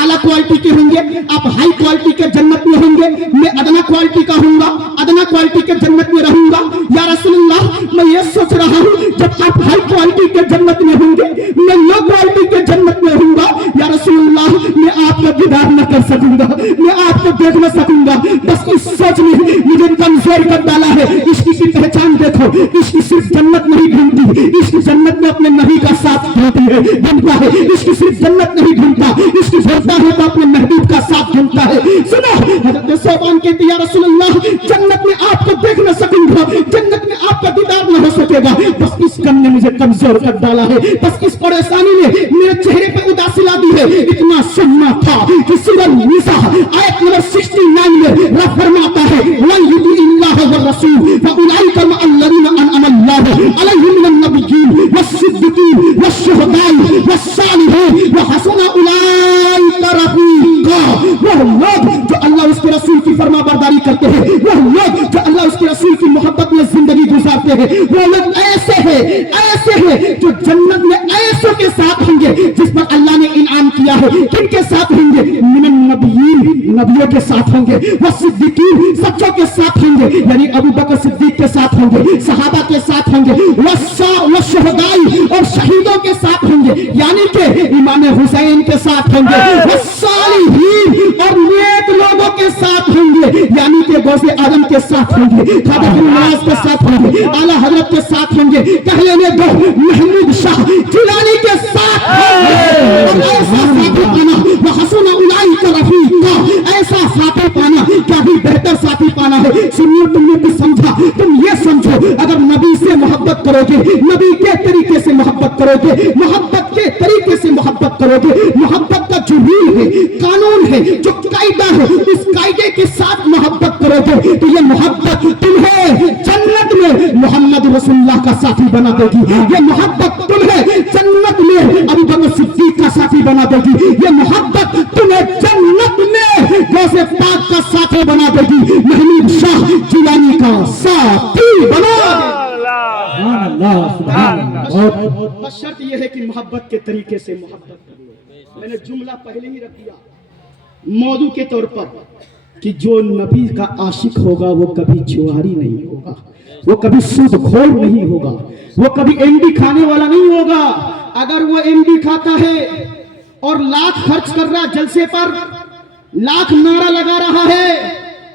आला क्वालिटी के होंगे, आप हाई क्वालिटी के जन्नत में होंगे, मैं अदना क्वालिटी का होऊंगा, अदना क्वालिटी के जन्नत में रहूंगा। या रसूलल्लाह, मैं ये सोच रहा हूँ जब आप हाई क्वालिटी के सकूंगा, मैं आपको देख न सकूंगा। बस इस सोच ने मुझे कमजोर कर डाला है। इश्क की पहचान देखो, इश्क सिर्फ जन्नत नहीं ढूंढती, इश्क जन्नत में अपने नबी का साथ ढूंढती है, ढूंढता है। इश्क सिर्फ जन्नत नहीं ढूंढता, इश्क ढूंढता है तो अपने महबूब का साथ ढूंढता है। सुनो, हज़रत सोबान कहती है, या रसूल अल्लाह, जन्नत में आपको देख न सकूंगा, जन्नत में आपका दीदार न हो सकेगा। बस इस गम ने मुझे कमजोर कर डाला है, बस इस परेशानी ने मेरे चेहरे पे उदासी ला दी है। इतना सुनना था कि सूरह निसा आयत नंबर 69 में रब फरमाता है, वन युतिइल्लाह व रसूल फउलाइका मअल्लज़ीना अनअमा अल्लाहु अलैहिम मिनन नबिय्यीन वस्सिद्दीकीन वश्शुहदाई वस्सालिहीन व हसुन उलाइका रफीका। वो लोग जो अल्लाह उसके रसूल की फरमाबरदारी करते हैं, वो लोग जो अल्लाह उसके रसूल की मोहब्बत में जिंदगी गुजारते हैं, वो लोग ऐसे हैं जो जन्नत में ऐसों के साथ होंगे जिस पर अल्लाह ने इनाम किया है। किनके साथ होंगे? मिनन नबिय्यीन, नबियों के साथ होंगे, व सिद्दीकीन, सच्चों के साथ होंगे, यानी अबू बकर सिद्दीक के साथ होंगे, सहाबा के साथ होंगे, व शुहदाई, और शहीदों के साथ होंगे, यानी कि इमाम हुसैन के साथ होंगे, व सालिहीन, और नेक लोगों के साथ होंगे, यानी कि गौसे आदम के साथ होंगे, ख्वाजा बिन नवाज के साथ होंगे, आला हजरत के साथ होंगे, कहले ने दो महमूद शाह जिलानी के साथ होंगे। ऐसा साथी पाना, वो हसन उलाइका रफीका, ऐसा साथी पाना क्या ही बेहतर साथी पाना है। सुनिए, तुमने भी समझा, तुम ये समझो, अगर नबी से मोहब्बत करोगे, नबी के तरीके से मोहब्बत करोगे, मोहब्बत के तरीके से मोहब्बत करोगे, मोहब्बत का जो रूल है, कानून है, जो कायदा है, उस कायदे के साथ मोहब्बत करोगे तो ये मोहब्बत तुम्हें जन्नत में मोहम्मद रसूलुल्लाह का साथी बना देगी। ये मोहब्बत तुम्हें जन्नत में अबू बकर सिद्दीक का साथी बना देगी। ये मोहब्बत तुम्हें जन्नत में गौसे पाक का साथी बना देगी, महमूद शाह जिलानी का साथी बना देगी। बस शर्त यह है कि मोहब्बत के तरीके से मोहब्बत करो। मैंने जुमला पहले ही रख दिया मौजू के तौर पर कि जो नबी का आशिक होगा वो कभी जुआरी नहीं होगा, वो कभी सूदखोर नहीं होगा, वो कभी एमडी खाने वाला नहीं होगा। अगर वो एमडी खाता है और लाख खर्च कर रहा जलसे पर, लाख नारा लगा रहा है,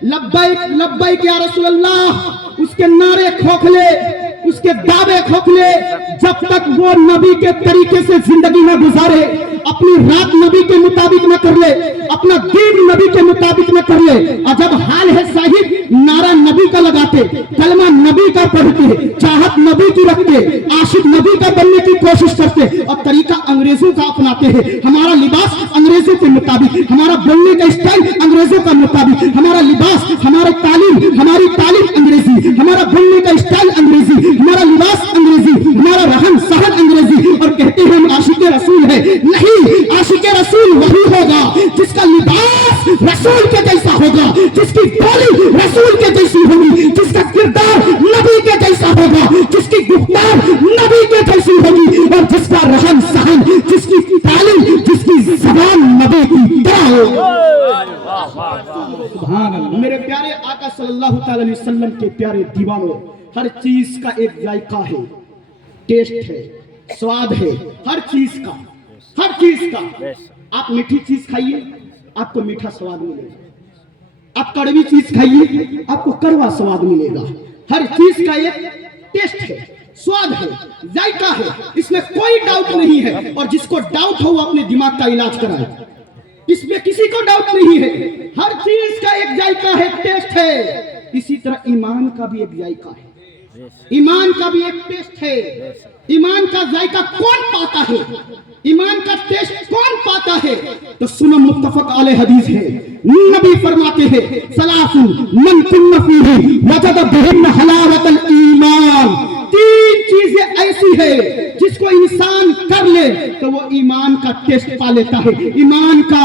लब्बैक लब्बैक या रसूल अल्लाह, उसके नारे खोखले, उसके दावे खोखले, जब तक वो नबी के तरीके से जिंदगी न गुजारे, अपनी रात नबी के मुताबिक न कर ले, अपना दिन नबी के मुताबिक न कर ले, और जब हाल है साहिब नारा नबी का लगाते, कलमा नबी का पढ़ते, चाहत नबी की रखते, आशिक नबी का बनने की कोशिश करते, और तरीका अंग्रेजों का अपनाते हैं। हमारा लिबास अंग्रेजों के मुताबिक, हमारा बोलने का स्टाइल अंग्रेजों का मुताबिक, हमारा लिबास, हमारी तालीम अंग्रेजी, हमारा बोलने का स्टाइल अंग्रेजी, हमारा लिबास अंग्रेजी, हमारा रहन सहन अंग्रेजी, और कहते हैं हम आशिके रसूल है। नहीं, आशिके रसूल वही होगा जिसका लिबास रसूल के जैसा होगा, जिसकी बोली रसूल के जैसी होगी, जिसका किरदार नबी के जैसा होगा, जिसकी गुफ्तार नबी के जैसी होगी, और जिसका रहन सहन, जिसकी तालीम, जिसकी ज़बान नबी की तरह होगी। मेरे प्यारे आका सल्लल्लाहु अलैहि वसल्लम के प्यारे दीवानों, हर चीज का एक जायका है, टेस्ट है, स्वाद है, हर चीज का। आप मीठी चीज खाइए, आपको मीठा स्वाद मिलेगा। आप कड़वी चीज खाइए, आपको कड़वा स्वाद मिलेगा। हर चीज का एक टेस्ट है, स्वाद है, जायका है, इसमें कोई डाउट नहीं है। और जिसको डाउट हो वो अपने दिमाग का इलाज कराए, इसमें किसी को डाउट नहीं है। हर चीज का एक जायका है, टेस्ट है। इसी तरह ईमान का भी एक जायका है, ईमान का भी एक टेस्ट है। ईमान का जायका कौन पाता है, ईमान का टेस्ट कौन पाता है? तो सुनो, मुत्तफक अलैह हदीस है, नबी फरमाते हैं, सलासुन मन कुन्न फीही वजद बिहिन्न हलावतल ईमान। तीन चीजें ऐसी है जिसको इंसान कर ले तो वो ईमान का टेस्ट पा लेता है, ईमान का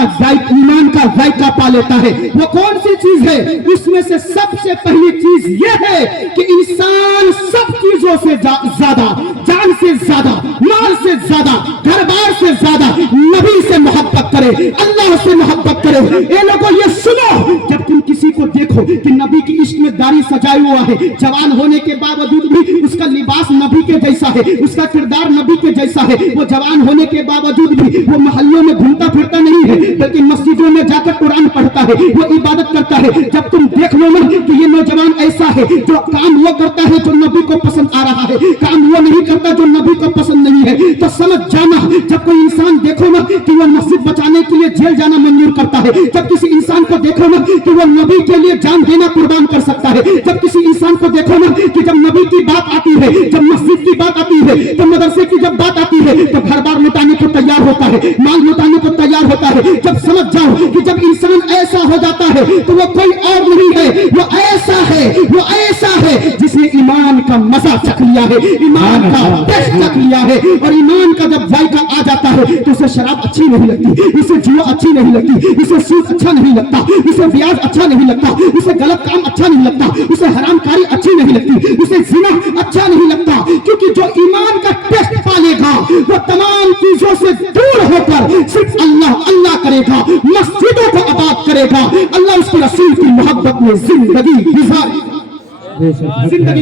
जायका पा लेता है। वो कौन सी चीज है? उसमें से सबसे पहली चीज ये है कि इंसान सब चीजों से ज्यादा, जान से ज्यादा, مال سے زیادہ، گھر بار سے زیادہ نبی سے محبت کرے، اللہ سے محبت کرے۔ اے لوگوں یہ سنو، جب تم کسی کو دیکھو کہ نبی کی عشق میں داڑھی سجائے ہوا ہے، جوان ہونے کے باوجود بھی اس کا لباس نبی کے جیسا ہے، اس کا کردار نبی کے جیسا ہے، وہ جوان ہونے کے باوجود بھی وہ محلوں میں گھومتا پھرتا نہیں ہے بلکہ مسجدوں میں جا کر قرآن پڑھتا ہے، وہ عبادت کرتا ہے، جب تم دیکھ لو نا کہ یہ نوجوان ایسا ہے جو کام وہ کرتا ہے جو نبی کو پسند آ رہا ہے، کام وہ نہیں کرتا جو نبی کو پسند نہیں ہے، تو سمجھ جانا جب کوئی انسان دیکھو نا کہ وہ مسجد بچانے کے لیے جیل جانا منظور کرتا ہے، جب کسی انسان کو دیکھو نا کہ وہ نبی کے لیے جان دینا قربان کر سکتا ہے، جب کسی انسان کو دیکھو نا کہ جب نبی کی بات آتی ہے، جب مسجد کی بات آتی ہے، جب مدرسے کی جب بات آتی ہے تو گھر بار لٹانے کو تیار ہوتا ہے، مال لٹانے کو تیار ہوتا ہے۔ جب سمجھ جاؤ کہ جب انسان ایسا ہو جاتا ہے تو وہ کوئی اور نہیں ہے، وہ ایسا ہے جس نے ایمان کا مزہ چکھ لیا ہے، ایمان کا ٹیسٹ چکھ لیا ہے، اور ایمان کا جب ذائقہ آ جاتا ہے تو اسے شراب اچھی نہیں لگتی، اسے جوا اچھی نہیں لگتی، اسے سود اچھا نہیں لگتا، اسے بیاج اچھا نہیں لگتا، اسے غلط کام اچھا نہیں لگتا، اسے حرام کاری اچھی نہیں لگتی، اسے زنا اچھا نہیں لگتا، کیونکہ جو ایمان کا ٹیسٹ پالے گا وہ تمام چیزوں سے دور ہو کر صرف اللہ کرے گا، مسجدوں کو آباد کرے گا، اللہ اس کے رسول کی محبت میں زندگی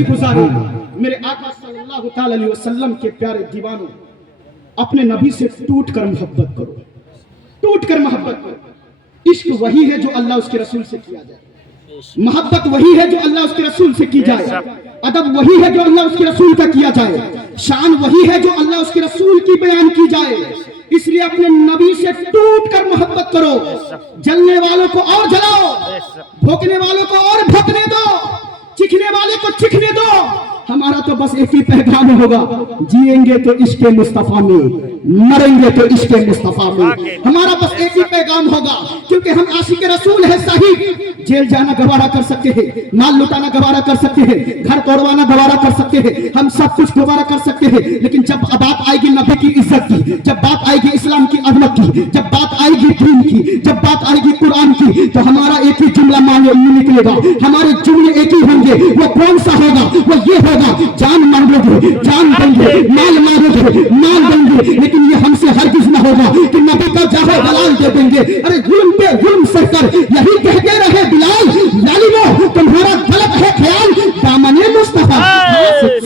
گزارے۔ میرے آقا صلی اللہ تعالی علیہ وسلم کے پیارے دیوانوں، اپنے نبی سے ٹوٹ کر محبت کرو، ٹوٹ کر محبت کرو۔ عشق وہی ہے جو اللہ اس کے رسول سے کیا جائے، محبت وہی ہے جو اللہ اس کے رسول سے کی جائے، ادب وہی ہے جو اللہ اس کے رسول کا کیا جائے، شان وہی ہے جو اللہ اس کے رسول کی بیان کی جائے۔ اس لیے اپنے نبی سے ٹوٹ کر محبت کرو، جلنے والوں کو اور جلاؤ، بھوکنے والوں کو اور بھوکنے دو، چکھنے والے کو چکھنے دو۔ ہمارا تو بس ایک ہی پیغام ہوگا، جیئیں گے تو عشق مصطفیٰ میں، مریں گے تو عشق مصطفیٰ میں۔ ہمارا بس ایک ہی پیغام ہوگا، کیونکہ ہم عاشق رسول ہیں صحیح، جیل جانا گوارا کر سکتے ہیں، مال لٹانا گوارا کر سکتے ہیں، گھر توڑوانا گوارا کر سکتے ہیں، ہم سب کچھ گوارا کر سکتے ہیں، لیکن جب بات آئے گی نبی کی عزت کی، جب بات آئے گی اسلام کی عظمت کی، جب بات آئے گی دین کی، جب بات آئے گی قرآن کی، تو ہمارا ایک ہی جملہ نکلے گا، ہمارے جملے ایک ہی ہوں گے۔ وہ کون سا ہوگا؟ وہ یہ ہوگا، جان مانگو گے جان دیں گے، مال مانگو گے مال دیں گے، لیکن یہ ہم سے ہرگز نہ ہوگا کہ نبی کا جاہو دلال دے دیں گے۔ ارے ظلم پہ ظلم سہ کر یہی کہتے رہے بلال، ظالمو تمہارا غلط ہے خیال، دامن مصطفیٰ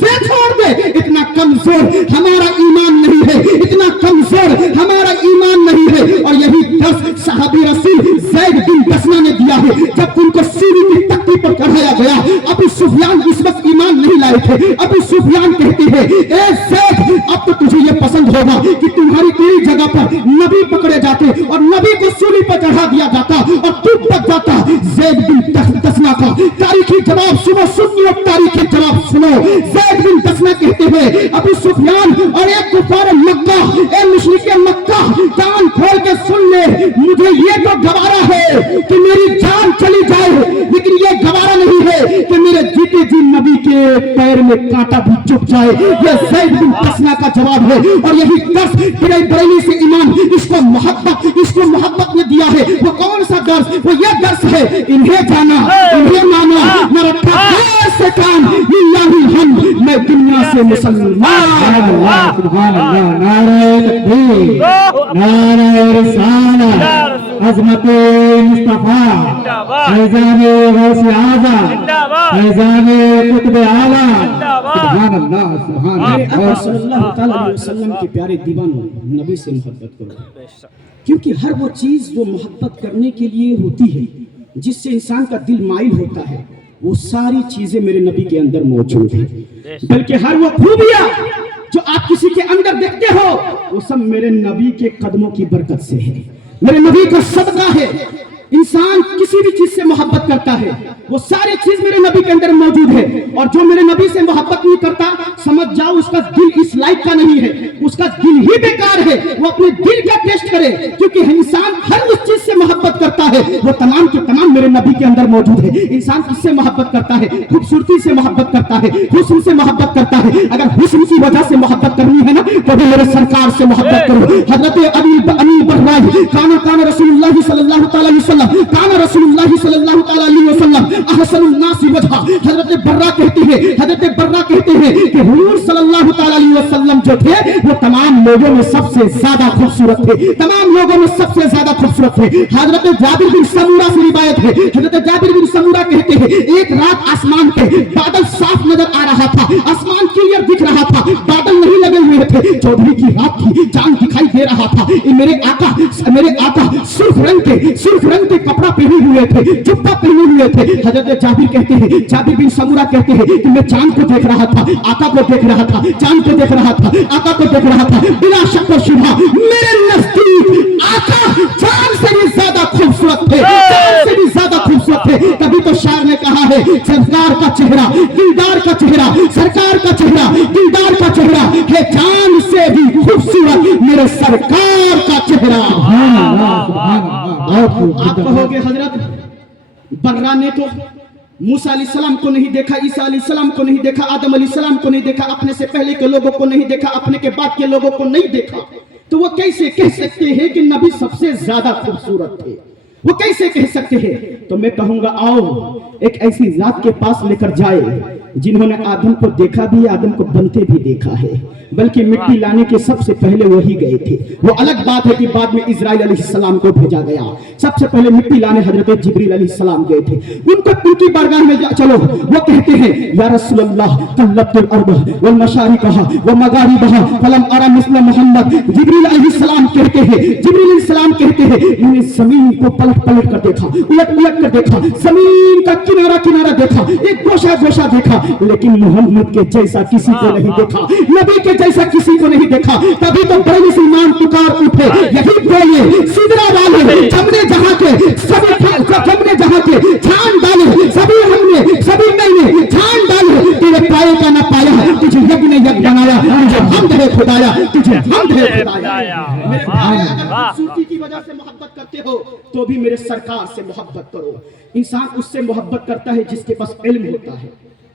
سے چھوڑ دے۔ اتنا کمزور ہمارا ایمان نہیں ہے، اتنا کمزور ہمارا ایمان نہیں ہے، اور یہی درس صحابی رسول زید بن دسنہ نے دیا ہے۔ جب ان کو سیری کی تختی پر چڑھایا گیا، ابو سفیان اس وقت ایمان نہیں لائے تھے، ابو سفیان کہتے ہیں اے زید اب تو تجھے یہ پسند ہوگا کہ تمہاری تیری جگہ پر نبی پکڑے جاتے اور نبی کو سولی پر چڑھا دیا جاتا اور تو بچ جاتا۔ زید بن دسنہ کا تاریخی جواب سنو، سنی اور تاریخی جواب سنو۔ زید بن دسنہ کہتے ہیں ابو سفیان اور ایک کفار مکہ، اے مشرک مکہ، کان کھول کے سن لے، مجھے یہ تو گوارا ہے کہ میری جان چلی جائے، لیکن یہ گوارا نہیں ہے کہ میرے جیتے جی نبی کے پیر میں کانٹا بھی چپ جائے۔ یہ زید بن دسنہ کا جواب ہے، اور یہی درس بریلی سے امام اس کو محبت نے دیا ہے۔ وہ کون سا درس؟ وہ یہ درس ہے، انہیں جانا انہیں مانا، نہ رکھا خیر سے کام، للہ الحمد میں دنیا سے مسلمان۔ سبحان اللہ، نعرہ تکبیر، نعرہ رسالت، عظمت مصطفیٰ، فیضان غوث اعظم، فیضان قطب اعلیٰ، سبحان اللہ سبحان اللہ۔ صلی اللہ تعالی علیہ وسلم کے پیارے دیوانوں، نبی سے محبت کرو، کیونکہ ہر وہ چیز جو محبت کرنے کے لیے ہوتی ہے، جس سے انسان کا دل مائل ہوتا ہے، وہ ساری چیزیں میرے نبی کے اندر موجود ہیں، بلکہ ہر وہ خوبیاں جو آپ کسی کے اندر دیکھتے ہو وہ سب میرے نبی کے قدموں کی برکت سے ہے، میرے نبی کا صدقہ ہے۔ انسان کسی بھی چیز سے محبت کرتا ہے، وہ ساری چیز میرے نبی کے اندر موجود ہے، اور جو میرے نبی سے محبت نہیں کرتا سمجھ جاؤ اس کا دل اس لائق کا نہیں ہے، اس کا دل ہی بیکار ہے۔ وہ اپنے دل کا ٹیسٹ کرے، کیونکہ انسان ہر اس چیز سے محبت کرتا ہے وہ تمام کے تمام میرے نبی کے اندر موجود ہے۔ انسان کس سے محبت کرتا ہے؟ خوبصورتی سے محبت کرتا ہے، حسن سے محبت کرتا ہے۔ اگر حسن کی وجہ سے محبت کرنی ہے نا تو میرے سرکار سے محبت کرو۔ حضرت ابی بردائی کان رسول اللہ صلی اللہ تعالی علیہ وسلم، کان رسول اللہ صلی اللہ تعالی علیہ وسلم احسن الناس وجہا۔ حضرت برہ کہتے ہیں हैं कि हुजूर सल्लल्लाहु तआला अलैहि वसल्लम जो थे वो तमाम लोगों में सबसे ज्यादा खूबसूरत थे, तमाम लोगों में सबसे ज्यादा खूबसूरत थे। हजरत जाबिर बिन समूरा से रिवायत है, हजरत जाबिर बिन समूरा कहते हैं एक रात आसमान पे बादल साफ नजर आ रहा था, आसमान क्लियर दिख रहा था, बादल नहीं लगे हुए थे, चौधरी की रात थी, चांद दिखाई दे रहा था। मेरे आका सुर्ख रंग के कपड़ा पहने हुए थे, जुब्बा पहने हुए थे। हजरत जाबिर कहते हैं, जाबिर बिन समूरा कहते हैं कि मैं चांद को देख रहा था, आका को देख रहा था, चांद को देख रहा था, आका को देख रहा था। बिला शक व शुबा मेरे नजदीक आका चांद से भी ज्यादा खूबसूरत थे, चांद से भी ज्यादा खूबसूरत थे। तभी तो शायर ने कहा है सरकार का चेहरा, दिलदार का चेहरा, सरकार का चेहरा, दिलदार का चेहरा है चांद से भी खूबसूरत मेरे सरकार का चेहरा। आप कहोगे हजरत बर्रा ने तो मूसा अलैहिस्सलाम को नहीं देखा, ईसा अलैहिस्सलाम को नहीं देखा, आदम अलैहिस्सलाम को नहीं देखा, अपने से पहले के लोगों को नहीं देखा, अपने के बाद के लोगों को नहीं देखा, तो वो कैसे कह सकते हैं कि नबी सबसे ज्यादा खूबसूरत थे? वो कैसे कह सकते हैं? तो मैं कहूंगा आओ एक ऐसी जात के पास लेकर जाए जिन्होंने आदम को देखा भी, आदम को बनते भी देखा है, बल्कि मिट्टी लाने के सबसे पहले वही गए थे। वो अलग बात है कि बाद में इजराइल अलैहिस्सलाम को भेजा गया, सबसे पहले मिट्टी लाने हजरत जिब्रील अलैहिस्सलाम गए थे। उनकी बारगाह में चलो, वो कहते हैं या रसूलल्लाह कल्लतुल अर्द वल मशारिकहा व मगारिबहा फलम अरा मिस्ल मुहम्मद। जिब्रील अलैहिस्सलाम कहते हैं मैंने जमीन को पलट कर देखा, उलट कर देखा, जमीन का किनारा देखा, एक गोशा देखा, लेकिन मोहम्मद के जैसा किसी को नहीं देखा, नबी के जैसा किसी को नहीं देखा। तभी तो बड़े मुसलमान पुकार उठे, यही बोले सिदरा वाले जमने जहां के छान डाले, सभी मैंने छान डाले, तेरे पाए का ना पाया, तुझे यज्ञ बनाया, तुझे हमद है खुदाया, तुझे हमद है खुदाया। मेरे भाई अगर सूफी की वजह से मोहब्बत करते हो तो भी मेरे सरकार से मोहब्बत करो। इंसान उससे मोहब्बत करता है जिसके पास इल्म होता है,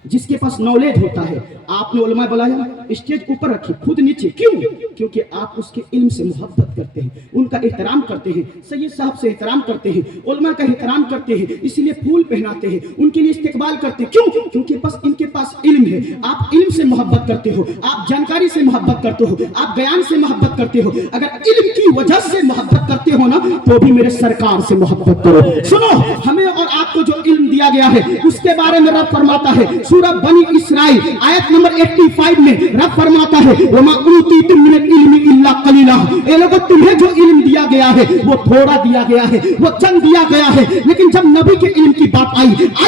जिसके पास नॉलेज होता है। आपने उलमा बुलाया, स्टेज ऊपर रखी, खुद नीचे, क्यों? क्योंकि आप उसके इल्म से मोहब्बत करते हैं, उनका एहतराम करते हैं, सैयद साहब से एहतराम करते हैं, उलमा का एहतराम करते हैं, इसलिए फूल पहनाते हैं, उनके लिए इस्तेकबाल करते हैं। क्यों? क्योंकि बस इनके पास इल्म है। आप इल्म से मोहब्बत करते हो, आप जानकारी से मोहब्बत करते हो, आप बयान से मोहब्बत करते हो। अगर इल्म की वजह से मोहब्बत करते हो ना, तो भी मेरे सरकार से मोहब्बत करो। सुनो, हमें और आपको जो इल्म दिया गया है उसके बारे में रब फरमाता है सूरह बनी इसराइल आयत नंबर 85 में रब फरमाता है वमा ऊतीतुम मिनल इल्मी इल्ला कलीला। ए लोगों, तुम्हें जो इल्म दिया गया है वो थोड़ा दिया गया है, वो चंद दिया गया है। लेकिन जब नबी के इल्म की बात आई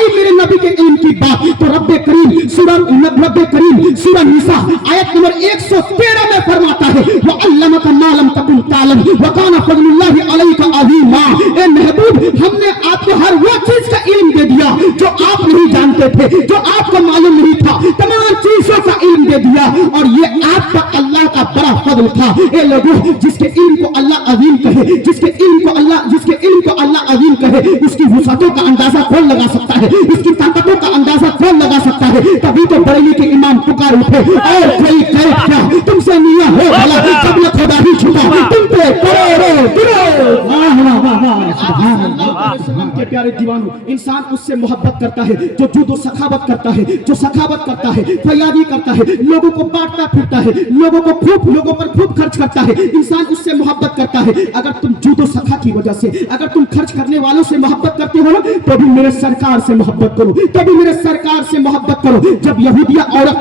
मेरे नबी के इल्म की बात, तो रब्बे करीम सूरह निसा आयत नंबर 113 में फरमाता है व अल्लमका मा लम तकुन तालम व काना फज़लुल्लाहि अलैका अज़ीमा। ए महबूब, हमने आपको हर वो चीज का इल्म दे दिया जो आप नहीं जानते थे, जो आपको मालूम नहीं था, तमाम चीजों का इल्म दे दिया, और ये आपका अल्लाह का बड़ा फضل था। ए लोगों, जिसके इल्म को अल्लाह अजीम कहे, जिसके इल्म को अल्लाह अजीम कहे, उसकी वुसअतों का अंदाजा कौन लगा सकता है, उसकी ताकतों का अंदाजा कौन लगा सकता है। तभी तो बरेली के इमाम पुकार उठे और कोई कहे क्या तुमसे निया हो भला, जब न खुदा ही छुपा तुम पे करो। के प्यारे दीवानों, इंसान उससे मोहब्बत करता है जो जुदो सखावत करता है, जो सखावत करता है, फयादी करता है, लोगों को बांटता फिरता है, लोगों पर खूब खर्च करता है। इंसान उससे मोहब्बत करता है। अगर तुम जुदो सखा की वजह से, अगर तुम खर्च करने वालों से मोहब्बत करते हो ना, तो भी मेरे सरकार से मोहब्बत करो, तभी मेरे सरकार से मोहब्बत करो। जब यहूदिया औरत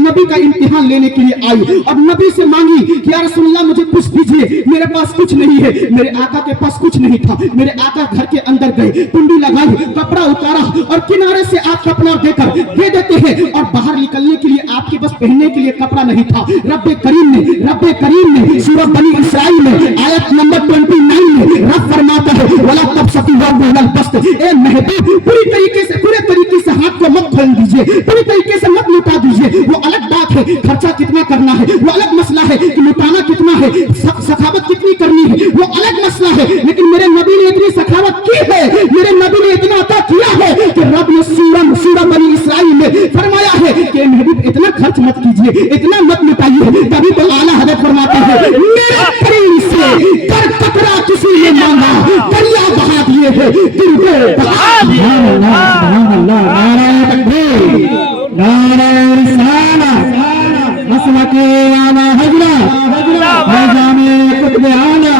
नबी का इम्तिहान लेने के लिए आई और नबी से मांगी कि या रसूलल्लाह मुझे कुछ दीजिए, मेरे पास कुछ नहीं है, मेरे आका के पास कुछ नहीं था। मेरे आका घर के अंदर गए, कुंडी लगाई, कपड़ा उतारा और किनारे से आप कपड़ा देकर दे देते हैं, और बाहर निकलने के लिए आपके पास पहनने के लिए कपड़ा नहीं था। रब्बे करीम ने सूरह बनी इसराइल में आयत नंबर 29 में रब फरमाता है वला तबसतु वल बस्त। ए महबूब, पूरे तरीके से हाथ को मत खोल दीजिए, पूरी तरीके से मत लुटा दीजिए। वो अलग बात है खर्चा कितना करना है, वो अलग मसला है कि लुटाना कितना है, सखावत कितनी करनी है, वो अलग मसला है। लेकिन मेरे नबी ने इतनी सखावत की है, मेरे नबी ने इतना अता किया है कि रब ने सूरह बनी इसराइल में फरमाया है कि महबूब इतना खर्च मत कीजिए, इतना मत लुटाइए। तभी तो आला हज़रत फरमाते हैं मेरे करीम से कर कतरा किसी ने मांगा, दरिया बहा दिए हैं दिल को। नारे रिसालत मसलके आला हजरत फैजाने कुतुब आला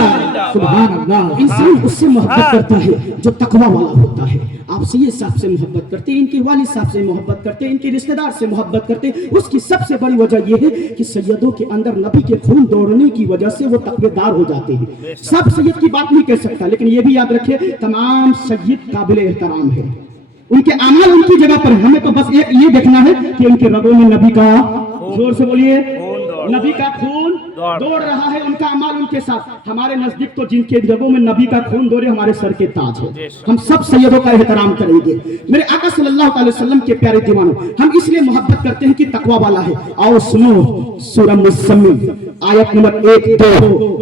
सुभान अल्लाह। इंसान उससे मोहब्बत करता है जो तकवा वाला होता है। आप सैयद साहब से मोहब्बत करते हैं, इनके वालिद साहब से मोहब्बत करते हैं, इनके रिश्तेदार से मोहब्बत करते हैं। उसकी सबसे बड़ी वजह यह है कि सैयदों के अंदर नबी के खून दौड़ने की वजह से वो तकवेदार हो जाते हैं। सब सैयद की बात नहीं कह सकता, लेकिन ये भी याद रखिए तमाम सैयद काबिल एहतराम है, उनके अमल उनकी जगह पर है। हमें तो बस एक ये देखना है कि उनके रगों में नबी का, जोर से बोलिए, नबी का खून दौड़ रहा है, उनका अमाल उनके साथ। हमारे नजदीक तो जिनके रगों में नबी का खून दौड़े हमारे सर के ताज है। हम सब सैयदों का एहतराम करेंगे। मेरे आका सल्लल्लाहु अलैहि वसल्लम के प्यारे दीवानों, हम इसलिए मोहब्बत करते हैं कि तकवा वाला है। आओ सुनो सूरह मुज़म्मिल आयत नंबर 1-2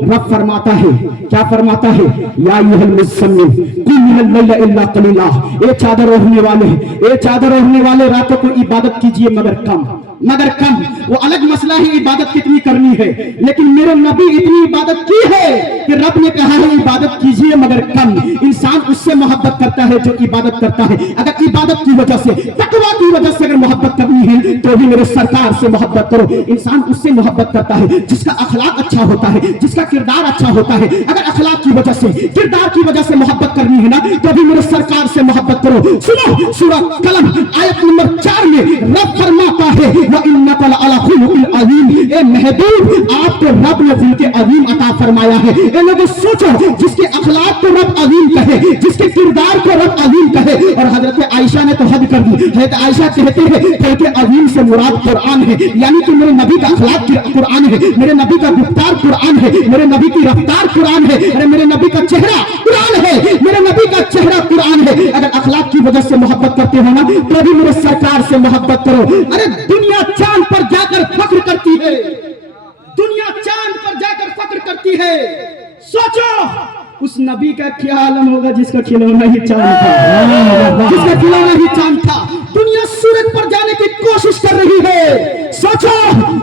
रब फरमाता है, क्या फरमाता है? या अय्युहल मुज़म्मिल कुम मिनल लैल इल्ला कलीला। ए चादर ओढ़ने वाले, ए चादर ओढ़ने वाले, रातों को इबादत कीजिए मगर कम, मगर कम। वो अलग मसला है इबादत कितनी करनी है, लेकिन मेरे नबी इतनी इबादत की है कि रब ने कहा है इबादत कीजिए मगर कम। इंसान उससे मोहब्बत करता है जो इबादत करता है। अगर इबादत की वजह से, तकवा की वजह से अगर मोहब्बत करनी है तो भी मेरे सरकार से मोहब्बत करो। इंसान उससे मोहब्बत करता है जिसका अखलाक अच्छा होता है, जिसका किरदार अच्छा होता है। अगर अखलाक की वजह से, किरदार की वजह से मोहब्बत करनी है ना, तो भी मेरे सरकार से मोहब्बत करो। सुनो सूरह कलम आयत नंबर 4 में रब फरमाता है व इन्नका लअला खुलुकिल अज़ीम। ए महबूब, आपको रब ने खुल्के अज़ीम अता फरमाया है। ए लोगों सोचो, जिसके अखलाक को रब अज़ीम कहे, जिसके किरदार को रब अज़ीम कहे। और हजरत आयशा ने तो हद कर दी। हजरत आयशा कहते हैं खुल्के अज़ीम से मुराद कुरान है, यानी कि मेरे नबी का अखलाक कुरान है, मेरे नबी का गुफ्तार कुरान है, मेरे नबी की रफ्तार कुरान है, अरे मेरे नबी का चेहरा कुरान है, मेरे नबी का चेहरा कुरान है। अगर अखलाक की वजह से मोहब्बत करते हो ना, तो भी मेरे सरकार से मोहब्बत करो। अरे दुनिया चांद पर जाकर फख्र करती है, दुनिया चांद पर जाकर फख्र करती है। सोचो उस नबी का क्या आलम होगा जिसका खिलौना ही चांद था, जिसका खिलौना ही चांद था। दुनिया सूरज पर जाने की कोशिश कर रही है। सोचो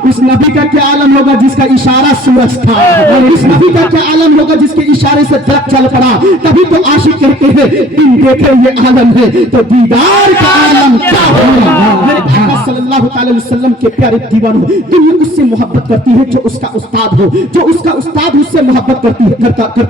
उस नबी का क्या आलम होगा जिसका इशारा सूरज था, और इस नबी का क्या आलम होगा जिसके इशारे से दरख्त चल पड़ा। तभी तो आशिक कहते हैं तुम देखे ये आलम है तो दीदार का आलम क्या होगा। मेरे आका सल्लल्लाहु अलैहि वसल्लम के प्यारे दीवानों, दुनिया उससे मोहब्बत करती है जो उसका उस्ताद हो, जो उसका उस्ताद उससे मोहब्बत करती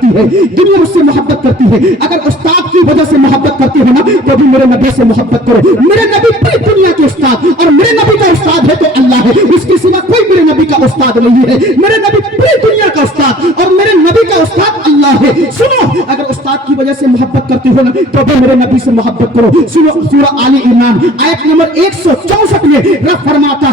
है। दुनिया उससे मोहब्बत करती है। अगर उस्ताद की वजह से मोहब्बत करती है ना, तो भी मेरे नबी से मोहब्बत करो। मेरे नबी पूरी दुनिया के उस्ताद, और मेरे नबी का उस्ताद है तो अल्लाह है, उसके सिवा कोई मेरे नबी का उस्ताद नहीं है। मेरे नबी पूरी दुनिया का उस्ताद, और मेरे नबी का उस्ताद अल्लाह है। सुनो, अगर उस्ताद की वजह से मोहब्बत करते हो ना, तो भी मेरे नबी से मोहब्बत करो। सुनो सूरह आले इमरान आयत नंबर 164 में रब फरमाता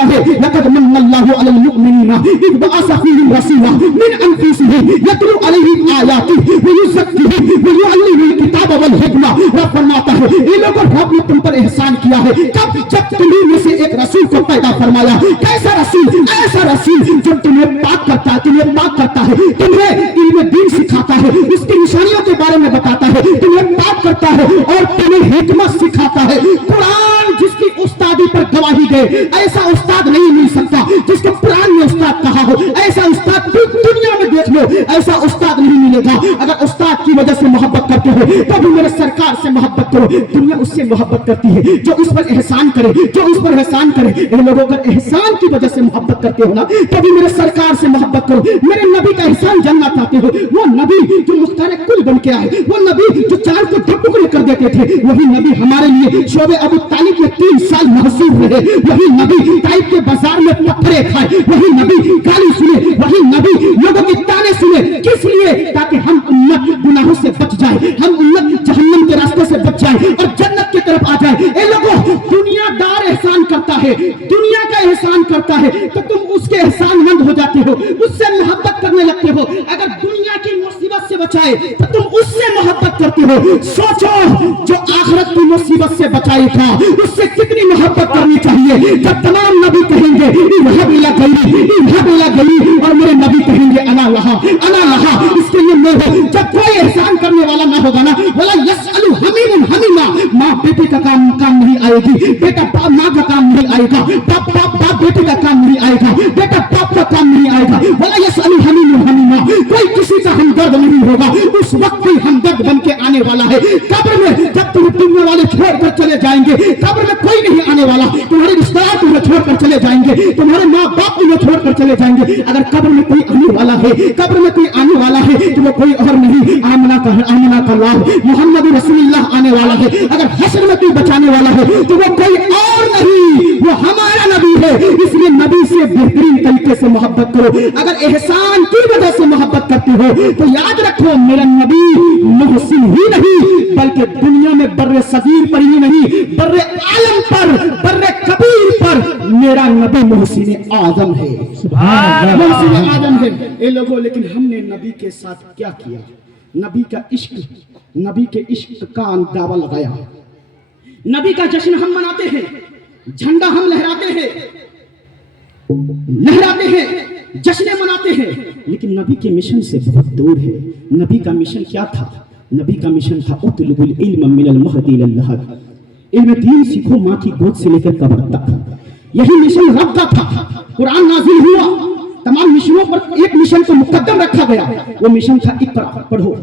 है लक़द मन्नल्लाहु अलल मुमिनीना इज़ बअसा फ़ीहिम रसूला मिन अनफुसिहिम यतलू अलैहिम आयातिही व युज़क्किहिम व युअल्लिमुहुल किताब वल हिकमा। रब फरमाता है ये लोगों, रब ने तुम पर एहसान किया है। कब? जब तुम्हीं में से एक रसूल को पैदा फरमाया। कैसा रसूल? ऐसा रसूल जो तुम्हें पाक करता है, तुम्हें इल्म दीन सिखाता है, उसकी निशानियों के बारे में बताता है, तुम्हें पाक करता है और तुम्हें हिकमत सिखाता है। कुरान जिसकी उस्तादी पर गवाही दे, ऐसा उस्ताद नहीं मिल सकता जिसको कुरान ने उस्ताद कहा हो। ऐसा उस्ताद दुनिया में देख लो, ऐसा उस्ताद नहीं मिलेगा। अगर उस्ताद की वजह से मोहब्बत करते हो तो भी मेरे सरकार से मोहब्बत करो। दुनिया उससे मोहब्बत करती है जो उस पर एहसान करे, जो उस पर एहसान करे। इन लोगों अगर एहसान की वजह से मोहब्बत करते हो ना, तो भी मेरे सरकार से मोहब्बत करो। मेरे नबी का एहसान जानना चाहते हो, वो नबी जो मुख्तार कुल बन के आए, वो नबी जो चांद को दो टुकड़े कर देते थे, वही नबी हमारे लिए शोबे अबू तालिब में 3 साल महसूर रहे। वही नबी ताइफ के बाजार में पत्थरे खाए, वही नबी गाली सुने, वही नबी लोगों की ताने सुने। किस लिए? ताकि हम उम्मत गुनाहों से बच जाए, हम उम्मत जहन्नम के रास्ते से बच जाए और जन्नत की तरफ आ जाए। ए लोगों, दुनियादार एहसान करता है, दुनिया का एहसान करता है तो तुम उसके एहसानमंद हो जाते हो, उससे मोहब्बत करने लगते हो। अगर दुनिया की मुसीबत से बचाए तो तुम उससे मोहब्बत करते हो। सोचो जो आखिरत की मुसीबत से बचाएगा उससे कितनी मोहब्बत करनी चाहिए। जब तमाम नबी कहेंगे इज़हब इला गैरी, और मेरे नबी कहेंगे अना लहा, इसके लिए मैं हूं। जब कोई एहसान करने वाला ना होगा ना, वला यसअलु हमीमुन हमीमा, माँ बेटे का काम नहीं आएगी, बेटा माँ का काम नहीं आएगा, बाप बेटे का काम नहीं आएगा, बेटा बाप का काम नहीं आएगा। वला यसअलु हमीमुन हमीमा, कोई किसी का हमदर्द नहीं होगा। उस वक्त भी हमदर्द बन के आने वाला है। कब्र में जब तुम दुनिया वाले छोड़ कर चले जाएंगे, कब्र में कोई नहीं आने वाला, तुम्हारे रिश्तेदार तुम्हें छोड़ कर चले जाएंगे, तुम्हारे माँ बाप तुम्हें छोड़ कर चले जाएंगे। अगर कब्र में कोई आने वाला है, कब्र में कोई आने वाला है तो वो कोई और नहीं, आमना का लाभ मोहम्मद रसूलुल्लाह आने वाला है। अगर हश्र में कोई बचाने वाला है तो वो कोई और नहीं, वो हमारा नबी है। इसलिए नबी से बेहतरीन तरीके से मोहब्बत करो। अगर एहसान की वजह से मोहब्बत करते हो तो याद रखो, मेरा नबी मोहसिन ही नहीं बल्कि दुनिया में बर्रे सगीर पर ही नहीं, बर्रे आलम पर, बर्रे कबीर पर मेरा नबी मोहसिन आजम है, मोहसिन आजम है। ये लोगों, लेकिन हमने नबी के साथ क्या किया? नबी का इश्क, नबी के इश्क का दावा लगाया। नबी का जश्न हम मनाते हैं, झंडा हम लहराते हैं, जश्न मनाते हैं, लेकिन नबी के मिशन से बहुत दूर है। नबी का मिशन क्या था? नबी का मिशन था उतलुबुल इल्म मिनल महदी इलल लहद, इल्म दीन सीखो माँ की गोद से लेकर कब्र तक। यही मिशन रब का था। कुरान नाजिल हुआ, तमाम मिशनों पर एक मिशन को मुकद्दम रखा गया, वो मिशन था इक़रा, पढ़ो।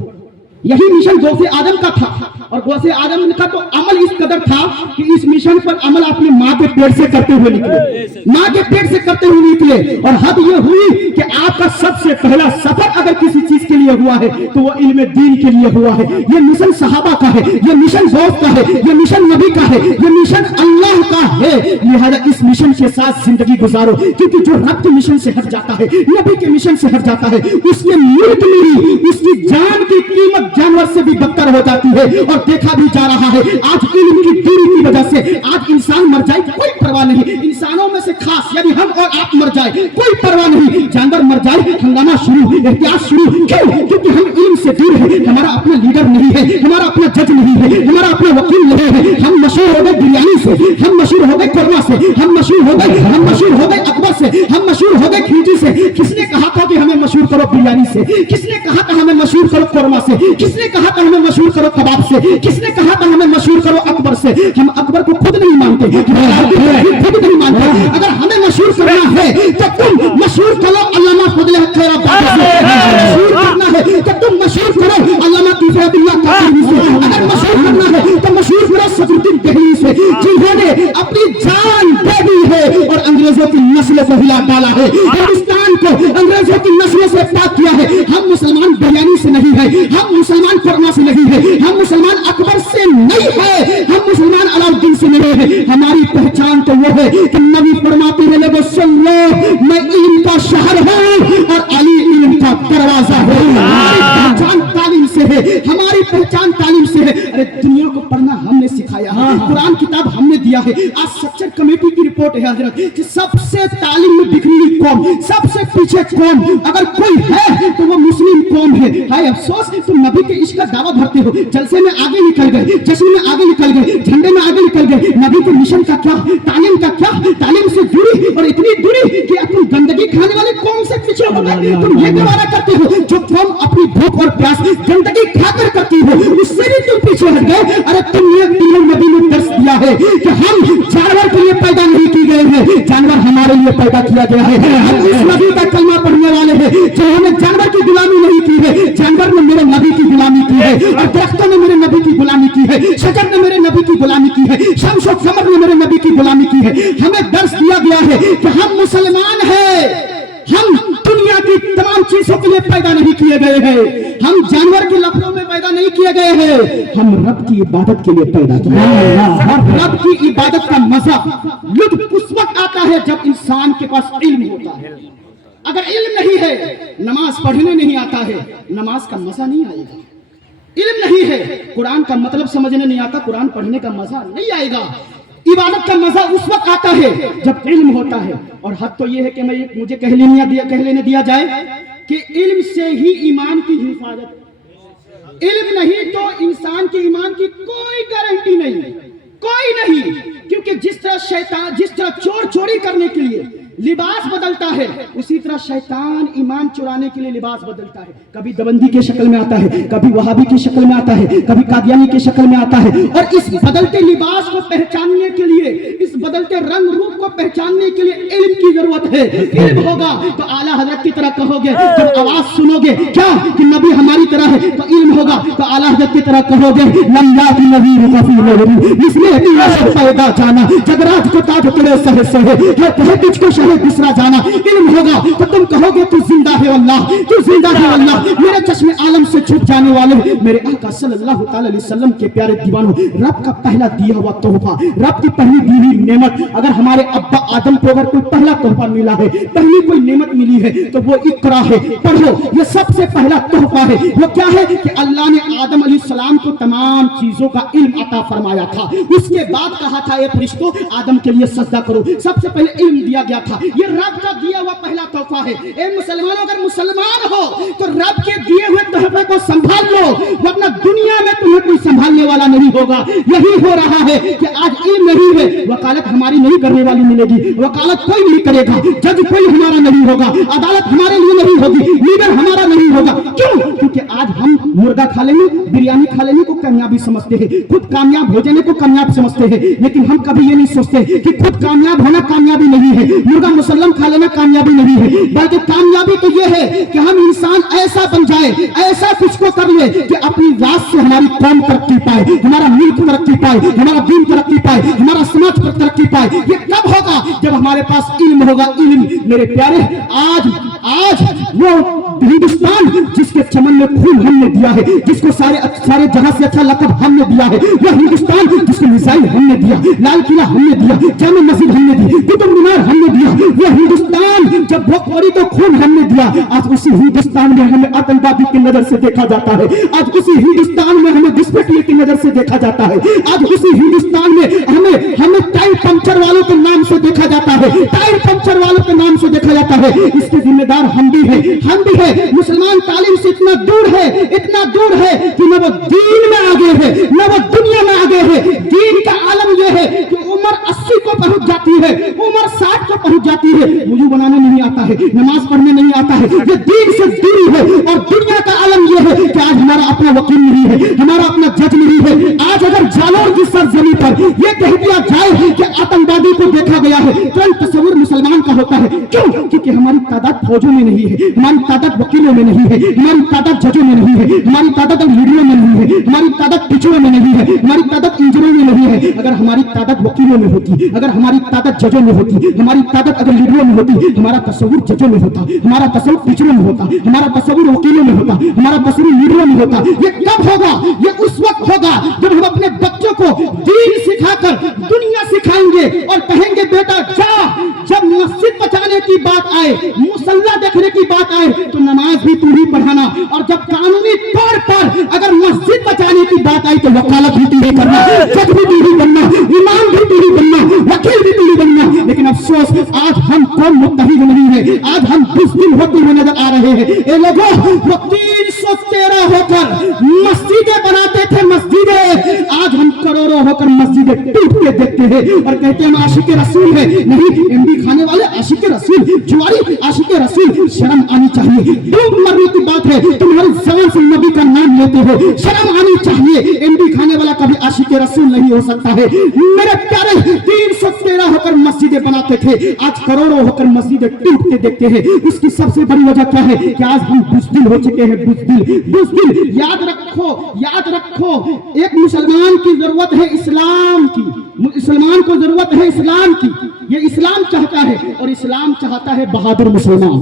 यही मिशन गौसे आदम का था, और गौसे आदम का तो अमल इस कदर था कि इस मिशन पर अमल अपने माँ के पेट से करते हुए निकले, माँ के पेट से करते हुए निकले। और हद ये हुई कि आपका सबसे पहला सफर अगर किसी चीज के लिए हुआ है तो वो इल्म दीन के लिए हुआ है। ये मिशन सहाबा का है, ये मिशन गौस का है, ये मिशन नबी का है, ये मिशन अल्लाह का है। लिहाजा इस मिशन के साथ जिंदगी गुजारो, क्योंकि जो रब के मिशन से हट जाता है, नबी के मिशन से हट जाता है, उसके मुल्क में उसकी जान की कीमत जानवर से भी बदतर हो जाती है। और देखा भी जा रहा है आज इल्म की दूरी की वजह से, आज इंसान मर जाए कोई परवाह नहीं, इंसानों में से खास यानी हम और आप मर जाए कोई परवाह नहीं, जानवर मर जाए हंगामा शुरू, एहतियात शुरू। क्यों? क्योंकि हम इल्म से दूर है, हमारा अपना लीडर नहीं है, हमारा अपना जज नहीं है, हमारा अपना वकील नहीं है। हम मशहूर हो गए बिरयानी से, हम मशहूर हो गए कोरमा से, हम मशहूर हो गए अकबर से, हम मशहूर हो गए खिलजी से। किसने कहा था कि हमें मशहूर करो बिरयानी से? किसने कहा था हमें मशहूर करो कोरमा से? किसने कहा था हमें मशहूर करो कबाब से? किसने कहा था हमें मशहूर करो अकबर से? हम अकबर को खुद नहीं मानते, खुद नहीं मानते। अगर हमें मशहूर करना है तो तुम मशहूर करो अल्लामा फजल खैर अब्बासी से, मशहूर करना है तो तुम मशहूर करो अल्लामा किफायतुल्लाह कादरी से, अगर मशहूर करना है तो मशहूर करो सदरुद्दीन दहली से, जिन्होंने अपनी जान दे दी है और अंग्रेजों की नस्ल को हिला डाला है, हिंदुस्तान को अंग्रेजों की नस्लों से पाक किया है। हम मुसलमान बिरयानी से नहीं है, हम मुसलमान कोरमा से नहीं है, हम मुसलमान अकबर से नहीं है, हम मुसलमान अलाउद्दीन से नहीं है। हमारी पहचान तो वो है कि नबी फरमाते हैं लोगों सुन लो, मैं इल्म का शहर हूँ और अली इल्म का दरवाजा है। हमारी पहचान तालीम से है, हमारी पहचान तालीम से है। अरे दुनिया को पढ़ना हमने सिखाया है, कुरान किताब हमने दिया है। आज स्ट्रक्चर कमेटी की रिपोर्ट है हजरत कि सबसे तालीम में बिखरी हुई कौम, सबसे पीछे कौम अगर कोई है तो वो मुस्लिम कौम है। हाय अफसोस, तुम नबी के इश्क का दावा भरते हो, जलसे में आगे निकल गए, जश्न में आगे निकल गए, झंडे में आगे निकल गए, नबी के मिशन का क्या, तालीम का क्या? तालीम से जुड़ी और इतनी दूरी कि तुम गंदगी खाने वाले कौम से पीछे हो गए। तुम ये गवारा करते हो जो कौम अपनी भूख और प्यास गंदगी खाकर करती हो, उससे भी तुम पीछे हट गए। अरे तुम ये नबी ने दर्श दिया है कि हम जानवर के लिए पैदा नहीं किए गए हैं, जानवर हमारे लिए पैदा किया गया है। हम इस नबी का कलमा पढ़ने वाले हैं जिन्होंने जानवर की गुलामी नहीं की है, जानवर ने मेरे नबी की गुलामी की है, और दरख्तों ने मेरे नबी की गुलामी की है, शजर ने मेरे नबी की गुलामी की है, शम्स और कमर ने मेरे नबी की गुलामी की है। हमें दर्श दिया गया है कि हम मुसलमान हैं, हम दुनिया की तमाम चीजों के लिए पैदा नहीं किए गए हैं, हम जानवर के लफड़ों में पैदा नहीं किए गए हैं, हम रब की इबादत के लिए पैदा किए हैं। और रब की इबादत का मजा लुत्फ उस वक्त आता है जब इंसान के पास इल्म होता है। अगर इल्म नहीं है, नमाज पढ़ने नहीं आता है, नमाज का मजा नहीं आएगा। इल्म नहीं है, कुरान का मतलब समझने नहीं आता, कुरान पढ़ने का मजा नहीं आएगा। इबादत का मजा उस वक्त आता है जब इल्म होता है। और हद तो ये है कि मुझे कह लेने दिया जाए कि इल्म से ही ईमान की हिफाजत, इल्म नहीं तो इंसान के ईमान की कोई गारंटी नहीं, कोई नहीं। क्योंकि जिस तरह शैतान, जिस तरह चोर चोरी करने के लिए लिबास बदलता है, उसी तरह शैतान ईमान चुराने के लिए लिबास बदलता है। कभी दबंदी के शक्ल में आता है, कभी वहाबी की शक्ल में आता है, कभी कादियानी की शक्ल में आता है। और इस बदलते लिबास को पहचानने के लिए, इस बदलते रंग रूप को पहचानने के लिए इल्म की जरूरत है। इल्म होगा तो आला हजरत की तरह कहोगे, जब आवाज सुनोगे क्या कि नबी हमारी तरह है, तो इल्म होगा तो आला हजरत की तरह कहोगे लम याति नज़ीर कफ़ी नज़ीर, इसलिए पैदा जाना जगरात को ताज तेरे सहे सहे, जो कहे तुझको शहे दूसरा जाना। इल्म होगा तो तुम कहोगे तू जिंदा है अल्लाह, तू जिंदा है अल्लाह, मेरे चश्मे आलम से छुप जाने वाले मेरे आका सल्लल्लाहु अलैहि वसल्लम के प्यारे दीवानों, रब का पहला दिया हुआ तोहफा, रब की पहली दी हुई नेमत। अगर हमारे अब्बा आदम को अगर कोई पहला तोहफा मिला है, पहली कोई नेमत मिली है, तो वो इकरा है, पढ़ो, ये सबसे पहला तोहफा है। वो क्या है कि अल्लाह ने आदम अलैहिस्सलाम को तमाम चीजों का इल्म अता फरमाया था। उसके बाद कहा था ए फरिश्तों आदम के लिए सजदा करो, सबसे पहले इल्म दिया गया था। ये रब का दिया हुआ पहला तोहफा है। ए मुसलमानों, अगर मुसलमान हो तो रब के दिए हुए तोहफे को संभाल लो, वरना दुनिया में तुम्हें कोई संभालने वाला नहीं होगा। यही हो रहा है कि आज इल्म नहीं है, वकालत हमारी नहीं करने वाली मिलेगी, वकालत कोई नहीं करेगा, जज कोई हमारा नहीं होगा, अदालत हमारे लिए नहीं होगी, लीडर हमारा नहीं होगा। क्यों? क्योंकि आज हम मुर्गा खा लेने, बिरयानी खा लेने को कामयाबी समझते हैं, खुद कामयाब हो जाने को कामयाब समझते हैं, लेकिन हम कभी ये नहीं सोचते कि खुद कामयाब होना कामयाबी नहीं है, मुर्गा मुसल्लम खा लेना कामयाबी नहीं है, बल्कि कामयाबी तो ये है कि हम इंसान ऐसा बन जाए, ऐसा कुछ को कर ले कि अपनी रात से हमारी कौम तरक्की पाए, हमारा मुल्क तरक्की पाए, हमारा दीन तरक्की पाए, हमारा समाज पर तरक्की पाए। ये कब होगा? जब हमारे पास इल्म होगा। इल्म मेरे प्यारे, आज वो हिंदुस्तान जिसके चमन में खून हमने दिया है, जिसको सारे जहां से अच्छा लक़ब हमने दिया है, वह हिंदुस्तान जिसको मिसाइल हमने दिया, लाल किला हमने दिया, जामा मस्जिद हमने दी, कुतुब मीनार हमने दिया, वह हिंदुस्तान जब भोकौरी को खून हमने दिया, आज उसी हिंदुस्तान में हमें आतंकवादी की नजर से देखा जाता है, आज उसी हिंदुस्तान में हमें घुसपैठिए की नजर से देखा जाता है, आज उसी हिंदुस्तान में हमें टायर पंक्चर वालों के नाम से देखा जाता है, टायर पंक्चर वालों के नाम से देखा जाता है। इसके जिम्मेदार हम भी हैं। मुसलमान तालीम से इतना दूर है कि न वो दीन में आगे है, न वो दुनिया में आगे है। दीन का आलम यह है कि उम्र 80 को पहुंच जाती है, उम्र 60 को पहुंच जाती है, वुजू बनाने नहीं आता है, नमाज पढ़ने नहीं आता है, ये दीन से दूरी है। और दुनिया का आलम यह है कि आज हमारा अपना वकील नहीं है, हमारा अपना जज नहीं है। आज अगर जालोर की सरजमी पर यह कह दिया जाए कि आतंकवादी को देखा गया है, तो तस्वीर मुसलमान का होता है। क्यों? क्योंकि हमारी तादाद फौजों में नहीं है, हमारी तादाद वकीलों में नहीं है, हमारी तादाद जजों में नहीं है, हमारी तादाद लीडरों में नहीं है, हमारी तादाद टीचरों में नहीं है, हमारी तादाद इंजीनियरों में नहीं है। अगर हमारी तादाद वकीलों में होती, अगर हमारी तादाद जजों में होती, हमारी तादाद अगर लीडरों में होती, हमारा तस्वीर जजों में होता, हमारा तस्वीर टीचरों में होता, हमारा तस्वीर वकीलों में होता, हमारा तस्वीर लीडरों में होता। ये कब होगा? ये उस वक्त होगा जब हम अपने बच्चों को दीन सिखाकर दुनिया सिखाएंगे और कहेंगे बेटा जा, जब मस्जिद बचाने की बात आए, मुसल्ला देखने की बात आए, तो नमाज भी तू ही पढ़ाना, और जब कानूनी तौर पर अगर मस्जिद बचाने की बात आई तो वकालत भी तू ही करना, जज भी तू ही बनना, इमाम भी तू ही बनना, वकील भी तू ही बनना। लेकिन अफसोस आज हम कौन मुत्तहिद नहीं है, आज हम बुज़दिल होते हुए नजर आ रहे हैं। ए लोगों, वो 313 होकर मस्जिदें बनाते थे, मस्जिदें, आज हम करोड़ों होकर मस्जिदें टूटते देखते हैं और कहते हैं हम आशिक रसूल है। नहीं, एमडी खाने वाले आशिक रसूल, जुआरी आशिक रसूल। शर्म आनी चाहिए, डूब मरने की बात है, तुम्हारी जबान से नबी का नाम लेते हो, शर्म आनी चाहिए। एमडी खाने वाला कभी आशिक रसूल नहीं हो सकता है। मेरे प्यारे, 313 होकर मस्जिदें बनाते थे, आज करोड़ों होकर मस्जिदें टूटते देखते हैं। इसकी सबसे बड़ी वजह क्या है कि आज हम बुज़दिल हो चुके हैं। बुज़दिल याद रखो, एक मुसलमान की जरूरत है इस्लाम की, मुसलमान को जरूरत है इस्लाम की। ये इस्लाम चाहता है, और इस्लाम चाहता है बहादुर मुसलमान।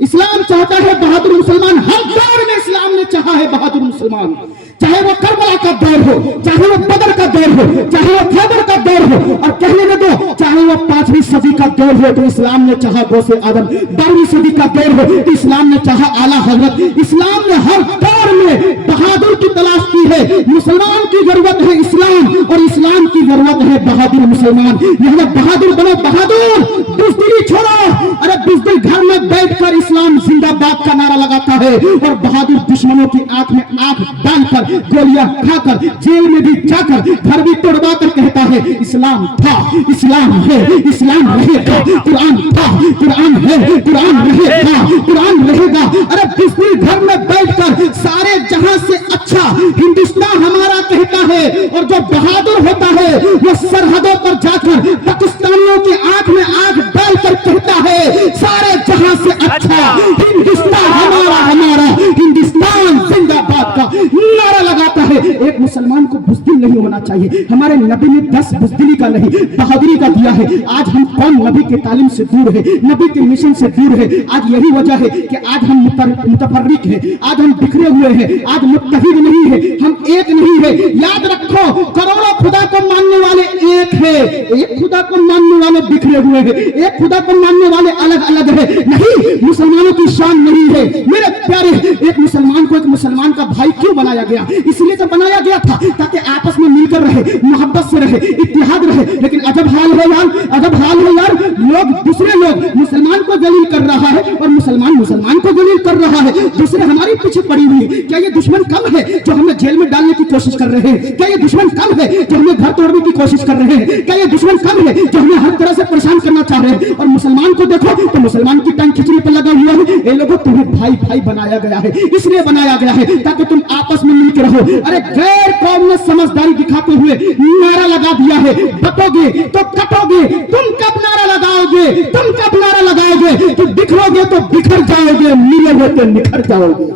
इस्लाम चाहता है बहादुर मुसलमान। हर दौर में इस्लाम ने चाहा है बहादुर मुसलमान, चाहे वो करबला का दौर हो, चाहे वो बदर का दौर हो, चाहे वो खैबर का दौर हो, और कहने में दो चाहे वो 5वीं सदी का दौर हो, तो इस्लाम ने चाहा गौसे आदम। 12वीं सदी का दौर हो तो इस्लाम ने चाहा आला हजरत। इस्लाम ने हर दौर में बहादुर की तलाश की है। मुसलमान की जरूरत है इस्लाम, और इस्लाम की जरूरत है बहादुर मुसलमान। यह बहादुर बनो, बहादुर, बुज़दिली छोड़ो। अरे बुज़दिल घर में बैठकर इस्लाम जिंदाबाद का नारा लगाता है, और बहादुर दुश्मनों की आंख में आंख डाल कर, गोलियां खाकर, जेल में भी जाकर, घर भी तोड़वा कर कहता है इस्लाम था, इस्लाम है, इस्लाम रहेगा, कुरान था, कुरान है, कुरान रहेगा, कुरान रहेगा। अरे बिस्मिल घर में बैठकर सारे जहां से अच्छा हिंदुस्तान हमारा कहता है, और जो बहादुर होता है वो सरहदों पर जाकर पाकिस्तानियों की आंख में आंख डालकर कहता है सारे जहां से अच्छा हिंदुस्तान हमारा, हमारा हिंदुस्तान जिंदाबाद का नारा लगाता है। एक मुसलमान को बुज़दिल नहीं होना चाहिए। हमारे नबी ने 10 बुज़दिली का नहीं, बहादुरी का दिया है। आज हम कौन नबी के तालीम से दूर है, नबी के मिशन से दूर है। आज यही वजह है कि आज हम मुतफर्रिक हैं, आज हम बिखरे हुए हैं, आज मुत्तहिद नहीं है, हम एक नहीं है। याद रखो, करोड़ों खुदा को मानने वाले एक है, एक खुदा को मानने वाले बिखरे हुए हैं, एक खुदा को मानने वाले अलग अलग है। नहीं, मुसलमानों की शान नहीं है मेरे प्यारे। एक मुसलमान को एक मुसलमान का भाई क्यों बनाया गया? इसलिए तो बनाया गया था ताकि आपस में मिलकर रहे, मोहब्बत से रहे, इत्तेहाद रहे। लेकिन अजब हाल है यार, अजब हाल है यार, लोग दूसरे लोग मुसलमान को जलील कर रहा है और मुसलमान मुसलमान को जलील कर रहा है। दूसरे हमारी पीछे पड़ी हुई है। क्या ये दुश्मन कम है जो हमें जेल में डालने की कोशिश कर रहे हैं? क्या ये दुश्मन कम है जो हमें घर तोड़ने की कोशिश कर रहे हैं? क्या ये दुश्मन कम है जो हमें हर तरह से परेशान करना चाह रहे हैं? और मुसलमान को देखो तो मुसलमान की टांग खिंचने पर लगा हुआ है। ये लोगों तुम्हें भाई भाई बनाया गया है, इसलिए बनाया गया है ताकि तुम आपस में मिलकर रहो। अरे गैर कौम ने समझदारी दिखाते हुए नारा लगा दिया है, बटोगे तो कटोगे। तुम कब नारा लगाओगे? तुम कब नारा लगाओगे? तो बिखरोगे तो बिखर जाओगे, मिलोगे तो निखर जाओगे,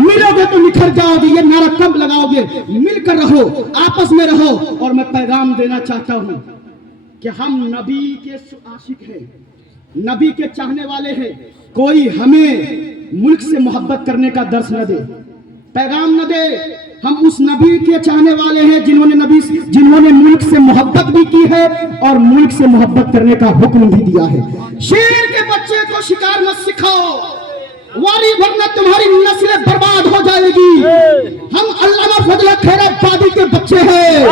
मिलोगे तो निखर जाओगे। ये नारा कब लगाओगे? मिलकर रहो, आपस में रहो। और मैं पैगाम देना चाहता हूं कि हम नबी के आशिक हैं, नबी के चाहने वाले हैं। कोई हमें मुल्क से मोहब्बत करने का दर्श न दे, पैगाम न दे। हम उस नबी के चाहने वाले हैं जिन्होंने मुल्क से मोहब्बत भी की है और मुल्क से मोहब्बत करने का हुक्म भी दिया है। शेर के बच्चे को शिकार मत सिखाओ, वारी वरना तुम्हारी नस्लें बर्बाद हो जाएगी। हम अल्लामा फजल खैराबादी के बच्चे हैं,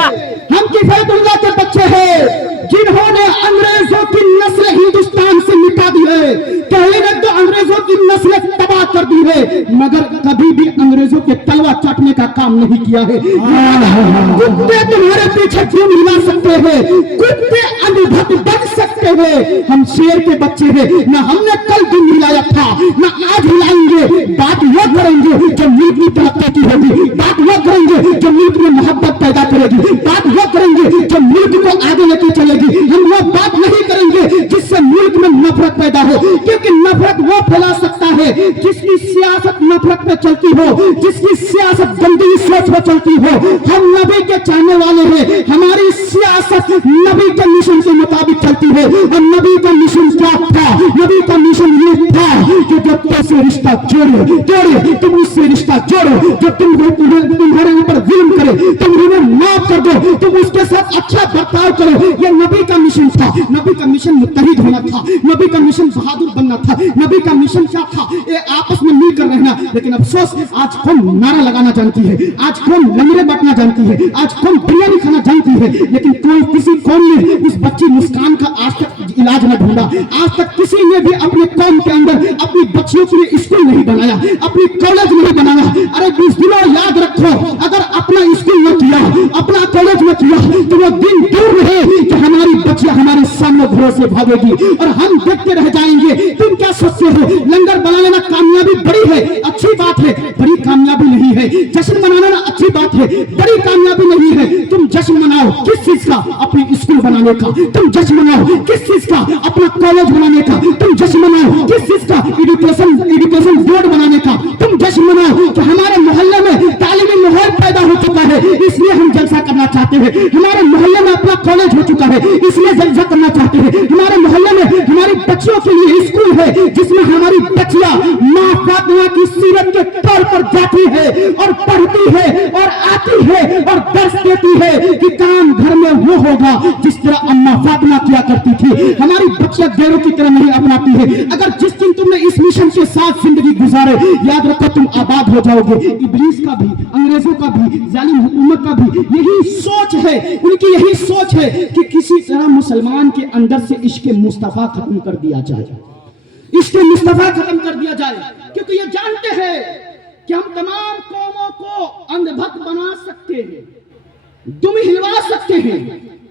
हम किफायतुल्लाह के बच्चे हैं, जिन्होंने अंग्रेजों की नस्ल हिंदुस्तान से मिटा दी है। कहीं ने तो अंग्रेजों की नस्ल तबाह कर दी है, मगर कभी भी अंग्रेजों के तलवा चाटने का काम नहीं किया है। कुत्ते तुम्हारे पीछे क्यों हिला सकते हैं? कुत्ते अनुभव बन सकते हैं। हम शेर के बच्चे हैं, ना हमने कल दिन हिलाया था, ना आज हिलाएंगे। बात वो करेंगे जो मुल्क की तरक्की की होगी, बात वो करेंगे जो मुल्क में मोहब्बत पैदा करेगी, बात वो करेंगे जो मुल्क को आगे लेके चलेगी। हम वो बात नहीं करेंगे जिससे मुल्क में नफरत पैदा हो, क्योंकि नफरत वो फैला सकता है जिसकी सियासत नफरत पे चलती हो, जिसकी सियासत गंदी सोच पे चलती हो। हम नबी के चाहने वाले हैं, हमारी सियासत नबी के मिशन के मुताबिक चलती है। और नबी का मिशन क्या था? नबी का मिशन ये था कि जब तुमसे रिश्ता जोड़े तुम उससे रिश्ता जोड़ो। जब तुम्हारे ऊपर जुल्म करे तुम उन्हें माफ कर दो, तुम उसके साथ अच्छा बर्ताव करो। ये नबी का मिशन था। नबी का मिशन मुत्तहिद होना था, नबी का मिशन बहादुर बनना था। नबी का मिशन क्या था? ये आपस में मिलकर रहना। लेकिन अफसोस, आज कौन नारा लगाना जानती है, आज कौन लंगड़े बांटना जानती है, आज कौन बिरयानी खाना जानती है, लेकिन कोई किसी कौम ने उस बच्ची मुस्कान का आज तक इलाज न ढूंढा। आज तक किसी ने भी अपने कौम के अंदर अपनी बच्चियों के लिए स्कूल नहीं बनाया, अपनी कॉलेज नहीं बनाया। अरे बुज़दिलों, याद रखो, अगर अपना स्कूल न किया, अपना कॉलेज न किया, तो वो दिन दूर रहे कि हमारी बच्चियां हमारे सामने घरों से भागेगी और हम देखते रह जाएंगे। तुम क्या सोचते हो? लंगर बना लेना कामयाबी बड़ी है, अच्छी बात है, बड़ी कामयाबी नहीं है। जश्न मनाना अच्छी बात है, बड़ी कामयाबी नहीं है। तुम जश्न मनाओ किस चीज का? अपनी स्कूल बनाने का। तुम जश्न मनाओ किस चीज का? अपना कॉलेज बनाने का। तुम जश्न मनाओ किस चीज का? एजुकेशन बोर्ड बनाने का। तुम जश्न मनाओ कि हमारे मोहल्ले में तालीमी माहौल पैदा हो चुका है, इसलिए हम जलसा करना चाहते हैं। हमारे मोहल्ले में अपना कॉलेज हो चुका है, इसलिए जलसा करना चाहते हैं। हमारे मोहल्ले में हमारी बच्चियों के लिए स्कूल है जिसमें हमारी बच्चियां मां फातिमा की सीरत के तौर पर जाती है और पढ़ती है और आती है और दर्श देती है कि काम घर में वो होगा जिस तरह अम्मा फातिमा किया करती थी। हमारी बच्चियां गैरों की तरह नहीं अपनाती है। अगर जिस दिन तुमने इस मिशन के साथ जिंदगी गुजारे, याद रखो तुम आबाद हो जाओगे। इब्लीस का भी, अंग्रेजों का भी, जालिम हुकूमत का भी यही सोच है, उनकी यही सोच है कि किसी तरह मुसलमान के अंदर से इश्क मुस्तफा खत्म कर दिया जाए, इश्क मुस्तफा खत्म कर दिया जाए। क्योंकि ये जानते हैं कि हम तमाम कौमों को अंधभक्त बना सकते हैं, दुम हिलवा सकते हैं,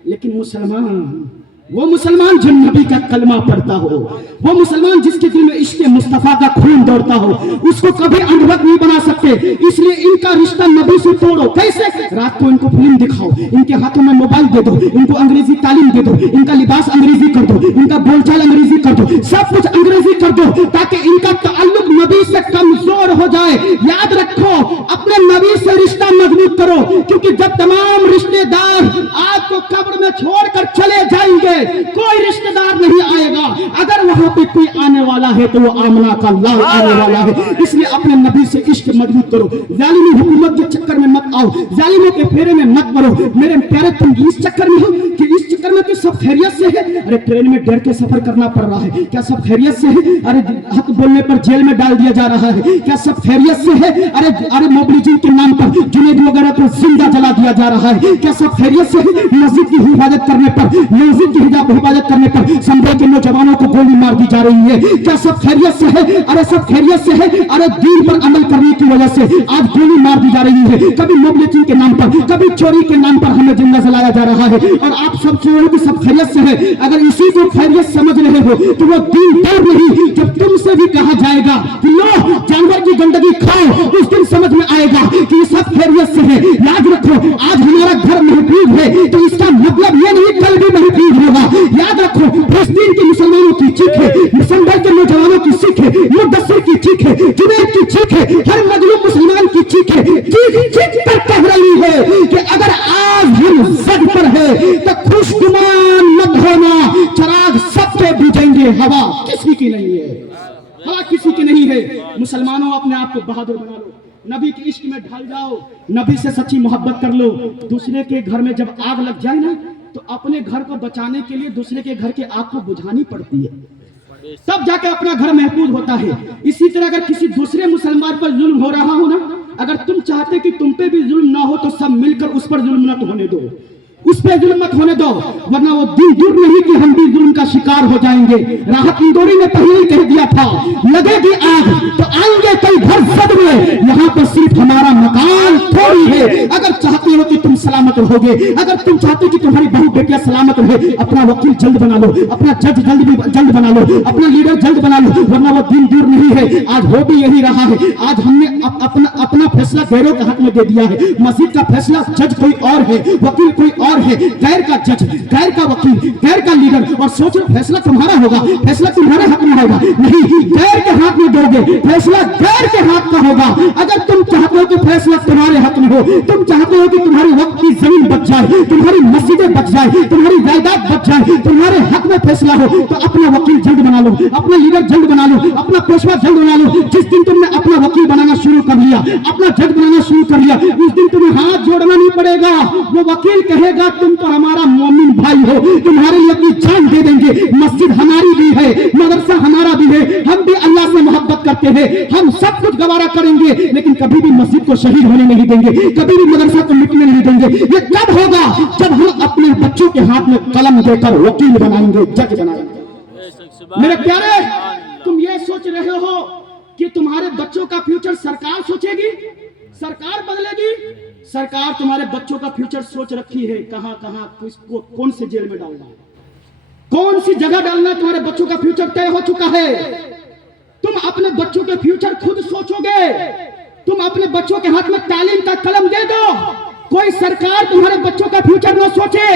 लेकिन मुसलमान, वो मुसलमान जो नबी का कलमा पढ़ता हो, वो मुसलमान जिसके दिल में इश्क़ मुस्तफा का खून दौड़ता हो, उसको कभी अंधभक्त नहीं बना सकते। इसलिए इनका रिश्ता नबी से तोड़ो। कैसे? रात को इनको फिल्म दिखाओ, इनके हाथों में मोबाइल दे दो, इनको अंग्रेजी तालीम दे दो, इनका लिबास अंग्रेजी कर दो, इनका बोलचाल अंग्रेजी कर दो, सब कुछ अंग्रेजी कर दो, ताकि इनका ताल्लुक नबी से कमजोर हो जाए। याद रखो, अपने नबी से रिश्ता मजबूत करो, क्योंकि जब तमाम रिश्तेदार आपको कब्र में छोड़कर चले जाएंगे, कोई रिश्तेदार नहीं आएगा। अगर वहां पे कोई आने वाला है तो वो आमना का लाल आने वाला है। इसलिए अपने नबी से इश्क मजबूत करो। जालिमी हुकूमत के चक्कर में मत आओ, जालिमों के फेरे में मत पड़ो। मेरे प्यारे, तुम इस चक्कर में हो कि इस चक्कर में कि सब खैरियत से है। अरे ट्रेन में डर के सफर करना पड़ रहा है, क्या सब खैरियत से है? अरे हक बोलने पर जेल में डाल दिया जा रहा है, क्या सब खैरियत से है? अरे मोबलिजिंग के नाम पर जुनैद वगैरह को जिंदा जला दिया जा रहा है, क्या सब खैरियत से है? मस्जिद की हिफाजत करने पर, मस्जिद की हिफाजत करने पर संभल के नौजवानों को गोली मार दी जा रही है, क्या सब खैरियत से है? अरे सब खैरियत से है। अरे दीन पर अमल करने की वजह से आज गोली मार दी जा रही है, कभी मोबलिजिंग के नाम पर, कभी चोरी के नाम पर हमें जिंदा जलाया जा रहा है, और आप सब सोचो कि सब खैरियत से है। अगर इसी को खैरियत समझ रहे हो तो वो दीन पर नहीं। जब तुमसे भी कहा जाएगा कि लो जानवर की गंदगी खाओ, उस दिन समझ में आएगा कि ये सब खैरियत से है। याद रखो, आज हमारा घर महफूज है तो इसका मतलब ये नहीं कल भी महफूज होगा। याद रखो, फिलिस्तीन के मुसलमानों की चीख है, संभल के नौजवानों की चीख है, मुद्दस्सिर की चीख है, जुनैद की चीख है, हर मजलूम मुसलमान की चीख है। चीख कर कह रही है कि अगर आज हम जग पर है तो खुशगुमान मत होना, चराग सबके बुझेंगे, हवा किसी की नहीं है, हवा किसी की नहीं है। मुसलमानों, अपने आप को बहादुर बना लो, नबी के इश्क में ढल जाओ, नबी से सच्ची मोहब्बत कर लो। दूसरे के घर में जब आग लग जाए ना, तो अपने घर को बचाने के लिए दूसरे के घर के आग को बुझानी पड़ती है, तब जाके अपना घर महफूज होता है। इसी तरह अगर किसी दूसरे मुसलमान पर जुल्म हो रहा हो ना, अगर तुम चाहते कि तुम पे भी जुल्म ना हो तो सब मिलकर उस पर जुल्म न होने दो, उस पर जुल्म मत होने दो, वरना वो दिन दूर नहीं कि हम भी जुल्म का शिकार हो जाएंगे। राहत इंदौरी ने पहले ही कह दिया था, लगेगी आग तो आएंगे कई घर सदमे, यहाँ पर सिर्फ हमारा मकान थोड़ी है। अगर चाहते हो कि तुम सलामत रहोगे, अगर तुम चाहते हो कि तुम्हारी बहू बेटियां सलामत रहे, अपना वकील जल्द बना लो, अपना जज जल्द बना लो, अपना लीडर जल्द बना लो, वरना वो दिन दूर नहीं है। आज हो भी यही रहा है। आज हमने अपना फैसला गैरों के हाथ में दे दिया है। मस्जिद का फैसला जज कोई और है, वकील कोई और है, गैर का जज, गैर का वकील, गैर का लीडर, और सोचो फैसला तुम्हारा होगा, फैसला तुम्हारे हक में होगा। नहीं, गैर के हाथ में दोगे, फैसला गैर के हाथ का होगा। अगर तुम चाहते हो कि फैसला तुम्हारे हक में हो, तुम चाहते हो कि तुम्हारी वक्त की जमीन बच जाए, तुम्हारी मस्जिदें बच जाए, तुम्हारी जायदाद बच जाए, तुम्हारे हक में फैसला हो, तो अपना वकील जल्द बना लो, अपना लीडर जल्द बना लो, अपना पेशवा जल्द बना लो। जिस दिन तुमने अपना वकील बनाना शुरू कर लिया, अपना जज बनाना शुरू कर लिया, उस दिन तुम्हें हाथ जोड़ना नहीं पड़ेगा। वो वकील कहेगा तुम तो हमारा मोमिन भाई हो, तुम्हारे लिए अपनी जान दे देंगे। मस्जिद हमारी भी है, मदरसा हमारा भी है, हम भी अल्लाह से मोहब्बत करते हैं, हम सब कुछ गवारा करेंगे, लेकिन कभी भी मस्जिद को शहीद होने नहीं देंगे, कभी भी मदरसा को मिटने नहीं देंगे। ये कब होगा? जब हम अपने बच्चों के हाथ में कलम देकर वकील बनाएंगे, जज बनाएंगे। मेरे प्यारे, तुम ये सोच रहे हो कि तुम्हारे बच्चों का फ्यूचर सरकार सोचेगी, सरकार बदलेगी? सरकार तुम्हारे बच्चों का फ्यूचर सोच रखी है, कहां कहां किसको कौन से जेल में डालना है, कौन सी जगह डालना। तुम्हारे बच्चों का फ्यूचर तय हो चुका है। तुम अपने बच्चों के फ्यूचर खुद सोचोगे, तुम अपने बच्चों के हाथ में तालीम का कलम दे दो। कोई सरकार तुम्हारे बच्चों का फ्यूचर न सोचे,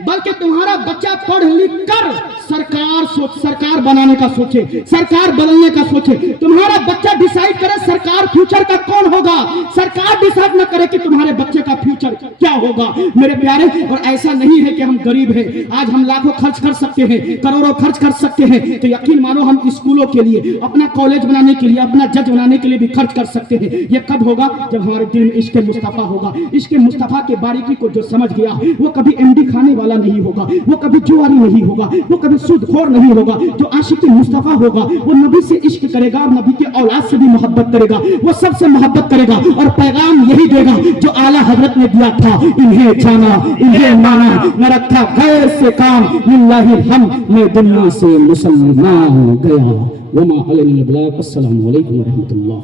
बल्कि तुम्हारा बच्चा पढ़ लिख कर सरकार बनाने का सोचे, सरकार बदलने का सोचे। तुम्हारा बच्चा डिसाइड करे सरकार फ्यूचर का कौन होगा, सरकार डिसाइड न करे कि तुम्हारे बच्चे का फ्यूचर क्या होगा। मेरे प्यारे, और ऐसा नहीं है कि हम गरीब हैं, आज हम लाखों खर्च कर सकते हैं, करोड़ों खर्च कर सकते हैं, तो यकीन मानो हम स्कूलों के लिए, अपना कॉलेज बनाने के लिए, अपना जज बनाने के लिए भी खर्च कर सकते हैं। ये कब होगा? जब हमारे दिल में इश्क़ मुस्तफा होगा। इश्क़ मुस्तफा के बारीकी को जो समझ गया, वो कभी एमडी खाने वाला नहीं होगा, वो कभी जुआरी नहीं होगा, वो कभी सूदखोर नहीं होगा। जो आशिक मुस्तफा होगा, वो नबी से इश्क करेगा और नबी के औलाद से भी मोहब्बत करेगा, वो सबसे मोहब्बत करेगा और पैगाम यही देगा जो आला हजरत ने दिया था, इन्हें जाना, इन्हें माना, न रखा गैर से काम, लिल्लाहि हम, मैं दुनिया से मुसलमान गया। वमा अलैना इल्ला। अस्सलामु अलैकुम व रहमतुल्लाह।